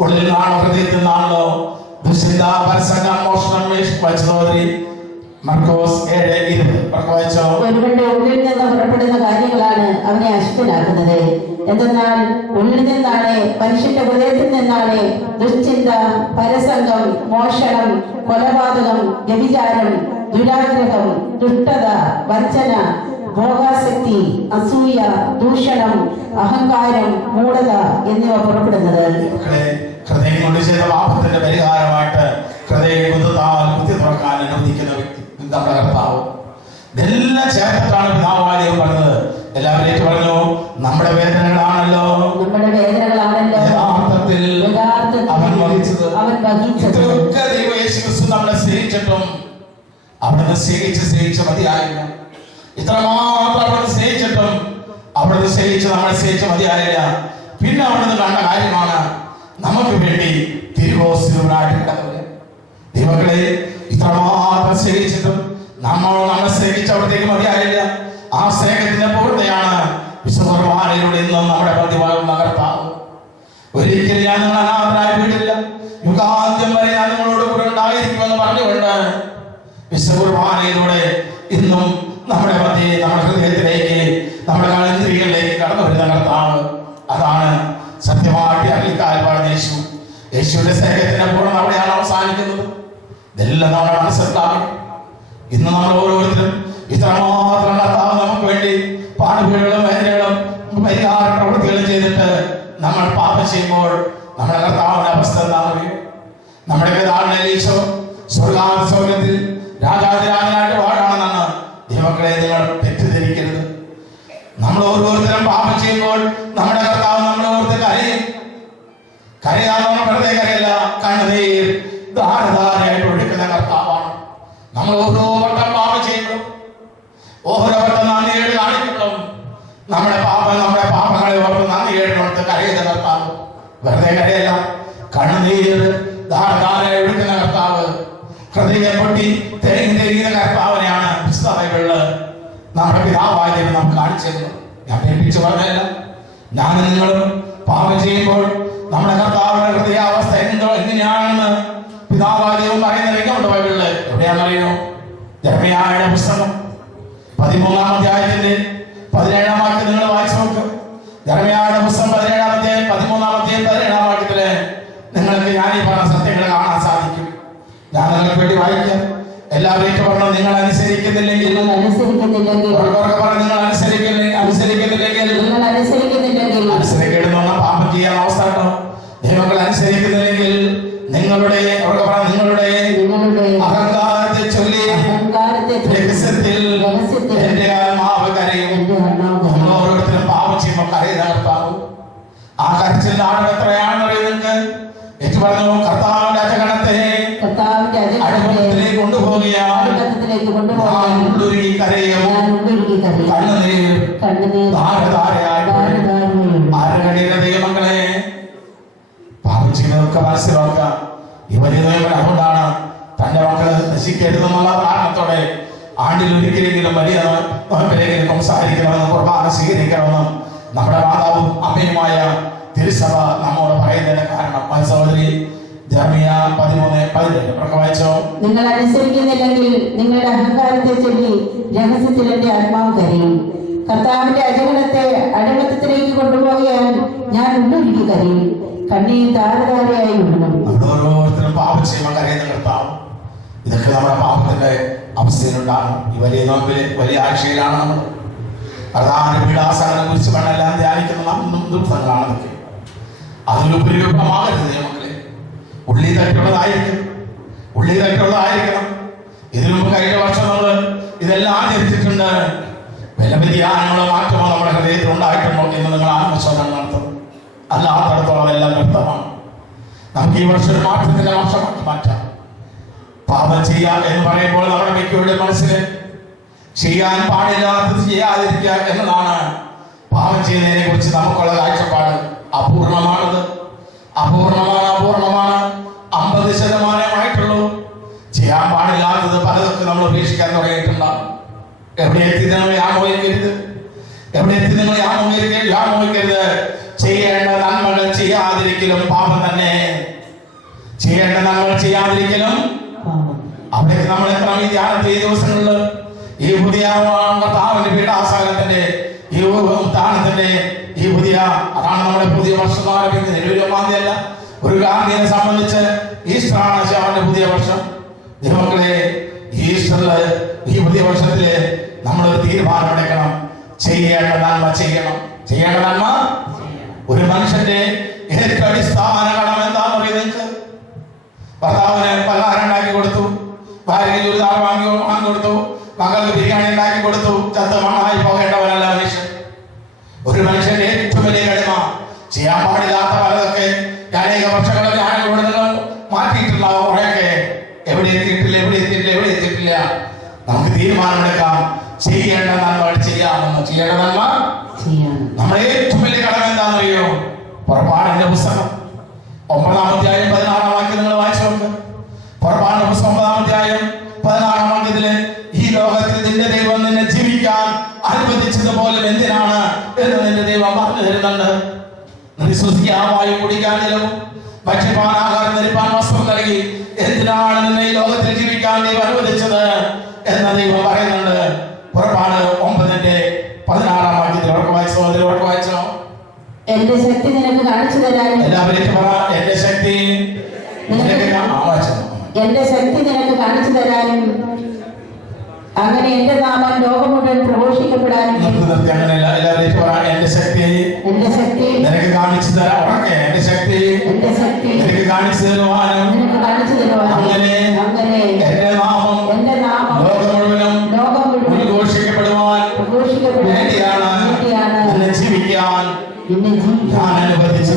ഉള്ളിൽ നിന്നാണോ, ഹൃദയത്തിൽ നിന്നാണല്ലോ ദുശ്ചിന്ത, പരസംഗം, മോഷണം, വായിച്ചതോറി മർക്കോസ് 7:20 ഒരുവന്റെ ഉള്ളിൽ നിന്ന് പുറപ്പെടുന്ന കാര്യങ്ങളാണ് അവനെ അശുദ്ധനാക്കുന്നത്. എന്തെന്നാൽ ഉള്ളിൽ നിന്നാണ്, മനുഷ്യന്റെ ഹൃദയത്തിൽ നിന്നാണ് ദുശ്ചിന്ത, പരസംഗം, മോഷണം, കൊലപാതകം, വ്യഭിചാരം, ദുരാഗ്രഹം, ദുഷ്ടത, വഞ്ചന, ഭോഗാസക്തി, അസൂയ, ദൂഷണം, അഹങ്കാരം, മൂഢത എന്നിവ പുറപ്പെടുന്നത്. ഹൃദയം കൊണ്ട് ചെയ്ത പാപത്തിന്റെ പരിഹാരമായിട്ട് ഹൃദയം കുത്തി തുറക്കാൻ അനുവദിക്കുന്ന വ്യക്തി നമ്മുടെ കർത്താവ്. ഇതെല്ലാം ചേർത്തിട്ടാണ് പിതാവാദിയും പറഞ്ഞത്. എല്ലാവരും പറഞ്ഞു, നമ്മുടെ വേദനകളാണല്ലോ യഥാർത്ഥത്തിൽ അവൻ വഹിച്ചത്. ഇതൊക്കെ ദൈവം യേശു ക്രിസ്തു നമ്മളെ സ്നേഹിച്ചിട്ടും അവിടുന്ന് സ്നേഹിച്ച് മതിയായില്ല. ഇത്രമാത്രം അവിടുന്ന് സ്നേഹിച്ചിട്ടും അവിടുന്ന് നമ്മളെ സ്നേഹിച്ച് മതിയായില്ല. പിന്നെ അവിടുന്ന് കണ്ട കാര്യമാണ് നമുക്ക് വേണ്ടി തിരുവോസ്തിനായിട്ട് കിടക്കുന്നത്. ദൈവങ്ങളെ, ഇത്രമാത്രം സ്നേഹിച്ചിട്ടും നമ്മളെ സ്നേഹിച്ച് അവിടത്തേക്ക് മതിയായില്ല. ആ സ്നേഹത്തിന്റെ പൂർണ്ണതയാണ് വിശുദ്ധവാനയിലൂടെ ഇന്നും നമ്മുടെ പ്രതിഭാഗം നകർത്താവും. ഒരിക്കലും ഞാൻ നിങ്ങൾ അനാഥരായി വീടില്ല, യുഗാന്ത്യം വരെ ഞാൻ നിങ്ങളോട് കൂടെ ഉണ്ടായിരിക്കുമെന്ന് പറഞ്ഞുകൊണ്ട് വിശുദ്ധവാനയിലൂടെ ഇന്നും നമ്മുടെ മധ്യേ, നമ്മുടെ ഹൃദയത്തിലേക്ക്, നമ്മുടെ ഇന്ദ്രിയങ്ങളിലേക്ക് കടന്നു വരുന്ന കർത്താവ്. അതാണ് സത്യമായിട്ട് അഖിൽക്കാൽപ്പാട് യേശു. യേശുവിന്റെ സ്നേഹത്തിന്റെ പൂർണ്ണത അവിടെയാണ് അവസാനിക്കുന്നത്. ഇതെല്ലാം നമ്മുടെ മനസ്സിലാകും. ഇന്ന് നമ്മൾ ഓരോരുത്തരും ഇത്രമാത്രം കർത്താവ് നമുക്ക് വേണ്ടി പാടുപീടുകളും വേദനകളും പരിഹാര പ്രവൃത്തികളും ചെയ്തിട്ട് നമ്മൾ പാപം ചെയ്യുമ്പോൾ നമ്മുടെ കർത്താവിന്റെ അവസ്ഥ എന്താ പറയുക? നമ്മുടെ പിതാവിനെ ഈശോ സ്വർഗാസൗര്യത്തിൽ രാജാതിരാജനായിട്ട് വാഴാണെന്നാണ്. ദൈവങ്ങളെ, നിങ്ങൾ തെറ്റിദ്ധരിക്കരുത്. നമ്മൾ ഓരോരുത്തരും പാപം ചെയ്യുമ്പോൾ നമ്മുടെ കർത്താവ് നമ്മളെ ഓർത്ത് കരയും. കരയാന്ന് വെറുതെ കരയല്ല, കണ്ണുനീർ ധാരധാരയായിട്ട് ഒഴുക്കുന്ന കർത്താവാണ്. നമ്മൾ ഓരോ വട്ടം പാപം ചെയ്യുമ്പോഴും, ഓരോ വട്ടം നന്ദിയേട് കാണിക്കുമ്പോഴും നമ്മുടെ പാപങ്ങളെ ഓർത്ത് നന്ദിയേടുകൊണ്ട് കരയുന്ന കർത്താവ്. വെറുതെ കരയല്ല, കണ്ണുനീർ ധാരധാരയായി ഒഴുക്കുന്ന കർത്താവ്, ഹൃദയം പൊട്ടി തെളിയുന്ന കർത്താവിനെയാണ് വിശുദ്ധ ബൈബിളില് നമ്മുടെ പിതാവായ ദൈവം നമുക്ക് കാണിച്ചിരുന്നു. ഞാൻ പേടിപ്പിച്ചു പറഞ്ഞല്ല. ഞാനും നിങ്ങളും പാപം ചെയ്യുമ്പോൾ നമ്മുടെ കർത്താവിന്റെ ഹൃദയാവസ്ഥ എങ്ങനെയാണെന്ന് പിതാവായ ദൈവം പറയുന്ന രംഗമുണ്ട് ബൈബിളില്. എവിടെയാണെന്നറിയോ? യെരമ്യായുടെ പുസ്തകം 13-ാം അധ്യായത്തിന്റെ 17-ാം വാക്യം നിങ്ങൾ വായിച്ചു നോക്ക്. യെരമ്യായുടെ പുസ്തകം 17-ാം അധ്യായം 13-ാം അധ്യായം 17-ാം വാക്യത്തില് നിങ്ങൾക്ക് ഞാൻ ഈ പറഞ്ഞ സത്യങ്ങൾ കാണാൻ സാധിക്കും. ഞാൻ നിങ്ങൾക്ക് വേണ്ടി വായിക്കാം. എല്ലാവരും പറഞ്ഞു, നിങ്ങൾ അനുസരിക്കുന്നില്ലെങ്കിൽ നിങ്ങൾ അനുസരിക്കേണ്ടെന്ന് പറഞ്ഞാൽ പാപം ചെയ്യാൻ അവസ്ഥ കേട്ടോ. ദൈവങ്ങൾ അനുസരിക്കുന്നില്ലെങ്കിൽ നിങ്ങളുടെ അഹങ്കാരത്തെ ചൊല്ലി രഹസ്യത്തിൽ എന്റെ ആത്മാവ് കരയും. നമ്മൾ ഓരോരുത്തരും പാപം ചെയ്യുമ്പോൾ കരയുന്ന കർത്താവ്. ആ കരച്ചിൽ ആഴം എത്രയാണെന്ന് അറിയുന്നത് ഏറ്റു പറഞ്ഞു. കർത്താവിന്റെ അജഗണത്തെ അടുപ്പത്തിലേക്ക് കൊണ്ടുപോവുകയാണ്. ദൈവമക്കളെ, പാപം ചെയ്യുന്നതൊക്കെ മനസ്സിലാക്കാം. ഇവരെ അതുകൊണ്ടാണ് തന്റെ മക്കൾ നശിക്കരുതെന്നുള്ള കാരണത്തോടെ ആണ്ടിലൊരിക്കലെങ്കിലും വലിയ നോമ്പിലെങ്കിലും സംസാരിക്കണമെന്നും കുർബാന സ്വീകരിക്കണമെന്നും നമ്മുടെ മാതാവും അമ്മയുമായ തിരുസഭ നമ്മോട് പറയുന്നതിന് കാരണം സഹോദരി ജെറമ്യാ 13:17 വായിച്ചോ. നിങ്ങൾ അനുസരിക്കുന്നില്ലെങ്കിൽ നിങ്ങളുടെ അഹങ്കാരത്തെ ചൊല്ലി രഹസ്യത്തിൽ എന്റെ ആത്മാവ് കരയും. കർത്താവിന്റെ അജഗണത്തെ അടിമത്തത്തിലേക്ക് കൊണ്ടുപോയാൽ ഞാൻ ഉള്ളൊരുക്കി കരയും. കണ്ണീർ ധാരധാരയായി ഒഴുകും. നമ്മുടെ ഓരോരുത്തരും പാപം ചെയ്യുമ്പോൾ കരയുന്ന കർത്താവ്. ഇതൊക്കെ നമ്മുടെ പാപത്തിന്റെ അവസ്ഥയിലുണ്ടാകും. ഈ വലിയ നോമ്പില് വലിയ ആഴ്ചയിലാണ് നമ്മൾ കർത്താവിന്റെ പീഡാസഹനത്തെ കുറിച്ച് മണ്ണെല്ലാം ധ്യാനിക്കുന്ന ദിവസങ്ങളാണ് ഇതൊക്കെ. അതിലുപരി രൂപമാകരുത് മക്കളെ. ഉള്ളി തട്ടുള്ളതായിരിക്കണം. ഇതിനു മുമ്പ് കഴിഞ്ഞ വർഷം നമ്മൾ ഇതെല്ലാം ആചരിച്ചിട്ടുണ്ട്. വില വ്യതിയാനങ്ങളോ മാറ്റമോ നമ്മുടെ ഹൃദയത്തിൽ ഉണ്ടായിട്ടുണ്ടോ എന്ന് നിങ്ങൾ ആത്മശോധന നടത്തും. അല്ലാത്തടത്തോളം എല്ലാം വ്യക്തമാണ്. നമുക്ക് ഈ വർഷം ഒരു മാറ്റത്തിന്റെ വർഷമാക്കി മാറ്റാം. പാപം ചെയ്യാം എന്ന് പറയുമ്പോൾ നമ്മുടെ വ്യക്തിയുടെ മനസ്സിൽ ചെയ്യാൻ പാടില്ലാത്തത് ചെയ്യാതിരിക്കുക എന്നതാണ്. പാപം ചെയ്യുന്നതിനെ കുറിച്ച് നമുക്കുള്ള കാഴ്ചപ്പാട് അപൂർണമാണത്. അപൂർണമാണ്. 50% ചെയ്യാൻ പാടില്ലാത്തത് പലതൊക്കെ നമ്മൾ ഉപേക്ഷിക്കാൻ തുടങ്ങിയിട്ടുണ്ടാകും. എവിടെ എത്തി നിങ്ങൾ യാമോഹിക്കരുത്. ചെയ്യേണ്ട നന്മകൾ ചെയ്യാതിരിക്കലും പാപം തന്നെ. അവിടേക്ക് നമ്മൾ എത്ര ഈ ധ്യാനത്തെ ഈ ദിവസങ്ങളിൽ ഈ പുതിയ കർത്താവിന്റെ പീഡാസഹനത്തിന്റെ ഈ ഉത്ഥാനത്തിന്റെ ഈ പുതിയ, അതാണ് നമ്മുടെ പുതിയ വർഷം ആരംഭിക്കുന്നത്. ജനുവരി 1-ാം തീയതി ഒരു ഗാന്ധിയെ സംബന്ധിച്ച് ഈസ്റ്ററാണ് അവന്റെ പുതിയ വർഷം. ദൈവമക്കളെ, ഈസ്റ്ററില് ഈ പുതിയ വർഷത്തില് നമ്മളൊരു തീരുമാനം എടുക്കണം. ചെയ്യേണ്ട നന്മ ചെയ്യണം. ഒരു മനുഷ്യന്റെ ഏറ്റവും അടിസ്ഥാന കടമ എന്താന്ന് പറയുന്നത്? ഭർത്താവിന് പലഹാരം ഉണ്ടാക്കി കൊടുത്തു, ഭാര്യയ്ക്ക് ഒരു താൾ വാങ്ങി കൊടുത്തു, മകൾക്ക് ബിരിയാണി ഉണ്ടാക്കി കൊടുത്തു. ചത്ത മണ്ണായി പോകേണ്ടവനല്ല മനുഷ്യൻ. ഒരു മനുഷ്യന്റെ ഏറ്റവും വലിയ കടമ ചെയ്യാൻ പാടില്ലാത്ത പലതൊക്കെ അനേക വർഷങ്ങളിൽ ഞാനിവിടെ നിങ്ങൾ മാറ്റിയിട്ടുണ്ടാവും. കുറെയൊക്കെ എവിടെ എത്തിയിട്ടില്ല. നമുക്ക് തീരുമാനമെടുക്കാം. ചെയ്യേണ്ട നന്മ ചെയ്യാമെന്ന്. നമ്മുടെ ഏറ്റവും വലിയ കടമ എന്താണെന്ന് അറിയോ? പുറപ്പാടിന്റെ പുസ്തകം 9-ാം അധ്യായം 16-ാം വാക്യം നിങ്ങൾ വായിച്ചു നോക്ക്. പുറപ്പാടിന്റെ പുസ്തകം 9-ാം അധ്യായം 16-ാം വാക്യത്തില് ഈ ലോകത്തിൽ നിന്റെ ദൈവം നിന്നെ ജീവിക്കാൻ അനുവദിച്ചു എന്തിനാണ് എന്ന് നിന്റെ ദൈവം പറഞ്ഞു തരുന്നുണ്ട്. വിശ്വസിക്കാൻ വായു കുടിക്കാൻ ജലവും ഭക്ഷ്യപാൻ ആഹാരം ധരിപ്പാൻ വസ്ത്രം നൽകി എന്തിനാണ് നിന്നെ ഈ ലോകത്തിൽ ജീവിക്കാൻ ദൈവം അനുവദിച്ചത് എന്ന് ദൈവം പറയുന്നുണ്ട്. പുറപ്പാട് 9:16 വാക്യത്തിൽ വായിച്ചോ. എന്റെ ശക്തി നിനക്ക് കാണിച്ചു തരാനും എല്ലാവരും പറ, എന്റെ ശക്തി എന്റെ ശക്തി നിനക്ക് കാണിച്ചു തരാനും അങ്ങനെ എന്റെ നാമം ലോകം മുഴുവൻ പ്രഘോഷിക്കപ്പെടാനും എന്റെ ശക്തി നിനക്ക് കാണിച്ചു തരാം. എന്റെ ശക്തി നിനക്ക് കാണിച്ചു തരുവാനും അങ്ങനെ എന്റെ നാമം ലോകം മുഴുവനും പ്രഘോഷിക്കപ്പെടുവാൻ വേണ്ടിയാണ് നിന്നെ ജീവിക്കാൻ ഞാൻ അനുവദിച്ചത്.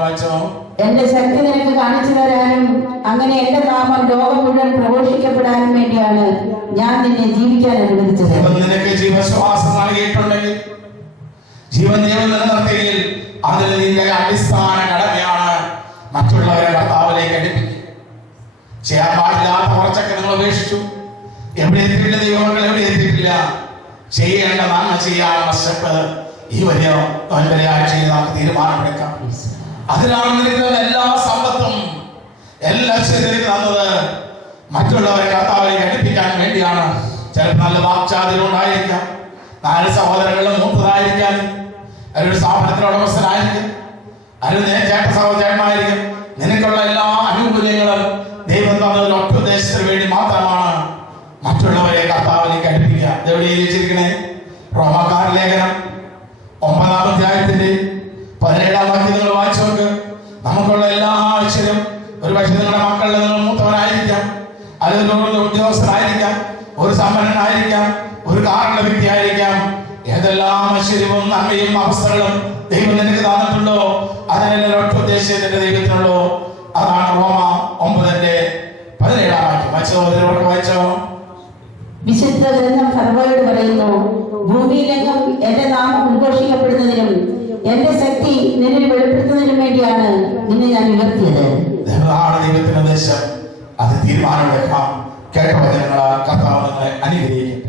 വായിച്ചോ. എന്റെ ശക്തി നിനക്ക് കാണിച്ചു തരാനും അങ്ങനെ എന്റെ നാമം ലോകം മുഴുവൻ പ്രഘോഷിക്കപ്പെടാനും വേണ്ടിയാണ് ഞാൻ നിന്നെ ജീവിക്കാൻ അനുവദിച്ചത്. നിനക്ക് ജീവശ്വാസം നൽകിയിട്ടുണ്ടെങ്കിൽ, ജീവൻ നിലനിർത്തിയെങ്കിൽ അതിൽ നിന്റെ അടിസ്ഥാന കടമയാണ് മറ്റുള്ളവരെ കർത്താവിലേക്ക് അടുപ്പിക്കുക. ചെയ്യാൻ പാടില്ലാത്ത കുറച്ചൊക്കെ നിങ്ങൾ ഉപേക്ഷിച്ചു. എവിടെ എത്തിയിട്ടില്ല ദൈവങ്ങൾ, എവിടെ എത്തിയിട്ടില്ല. ചെയ്യേണ്ട നന്മ ചെയ്യാനുള്ള സ്റ്റെപ്പ് ഈ വലിയ ആഴ്ചയിൽ നമുക്ക് തീരുമാനമെടുക്കാം. അതിനാണ് നിനക്ക് എല്ലാ സമ്പത്തും എല്ലാ ശരീരം തന്നത് മറ്റുള്ളവരെ കർത്താവിലേക്ക് അടുപ്പിക്കാൻ വേണ്ടിയാണ്. ചിലപ്പോൾ നല്ല വാക്ചാതുര്യം ഉണ്ടായിരിക്കാം, 4 സഹോദരങ്ങളിൽ മൂത്തതായിരിക്കാം, ഒരു സ്ഥാപനത്തിലെ ഉടമസ്ഥനായിരിക്കും, ചേട്ട സഹോദരന്മാരായിരിക്കും. നിനക്കുള്ള എല്ലാ ആനുകൂല്യങ്ങളും ദൈവം തന്നത് ഒറ്റ ഉദ്ദേശത്തിന് വേണ്ടി മാത്രമാണ്, മറ്റുള്ളവരെ കർത്താവിലേക്ക് അടുപ്പിക്കുക. ഇതെവിടെ എഴുതിയിരിക്കണേ? റോമാക്കാരുടെ ലേഖനം 9-ാം അധ്യായത്തിന്റെ 17-ാം വാക്യം നിങ്ങൾ വായിച്ചു നോക്ക്. നമുക്കുള്ള എല്ലാ ഐശ്വര്യം, ഒരു പക്ഷേ നിങ്ങളുടെ മക്കളുടെ നിങ്ങൾ മൂത്തവനായിരിക്കാം, അല്ലെങ്കിൽ ഒരു ഉദ്യോഗസ്ഥനായിരിക്കാം, ഒരു സമ്പന്നനായിരിക്കാം, ഒരു കാറുള്ള വ്യക്തിയായിരിക്കാം. ഏതെല്ലാം ഐശ്വര്യവും നന്മയും അവസ്ഥകളും ദൈവം നിനക്ക് തന്നിട്ടുണ്ടോ അതിനെല്ലാം ഒറ്റ ഉദ്ദേശത്തിന്റെ ദൈവത്തിനുള്ളൂ. അതാണ് റോമ 9:17 വാക്യം. വായിച്ചോ. വിശുദ്ധ ഗ്രന്ഥം ഫറവോയോട് പറയുന്നു, ഭൂമിയിലെങ്ങും എന്റെ നാമം ഉദ്ഘോഷിക്കപ്പെടുന്നതിനും എന്റെ ശക്തി നിന്നിൽ വെളിപ്പെടുത്തുന്നതിനും വേണ്ടിയാണ് നിന്നെ ഞാൻ ഉയർത്തിയത്. ദൈവത്തിന്റെ ഉദ്ദേശം അത് തീരുമാനമെടുക്കാം. കേട്ട വചനങ്ങളാൽ കർത്താവ് നിങ്ങളെ അനുഗ്രഹിക്കും.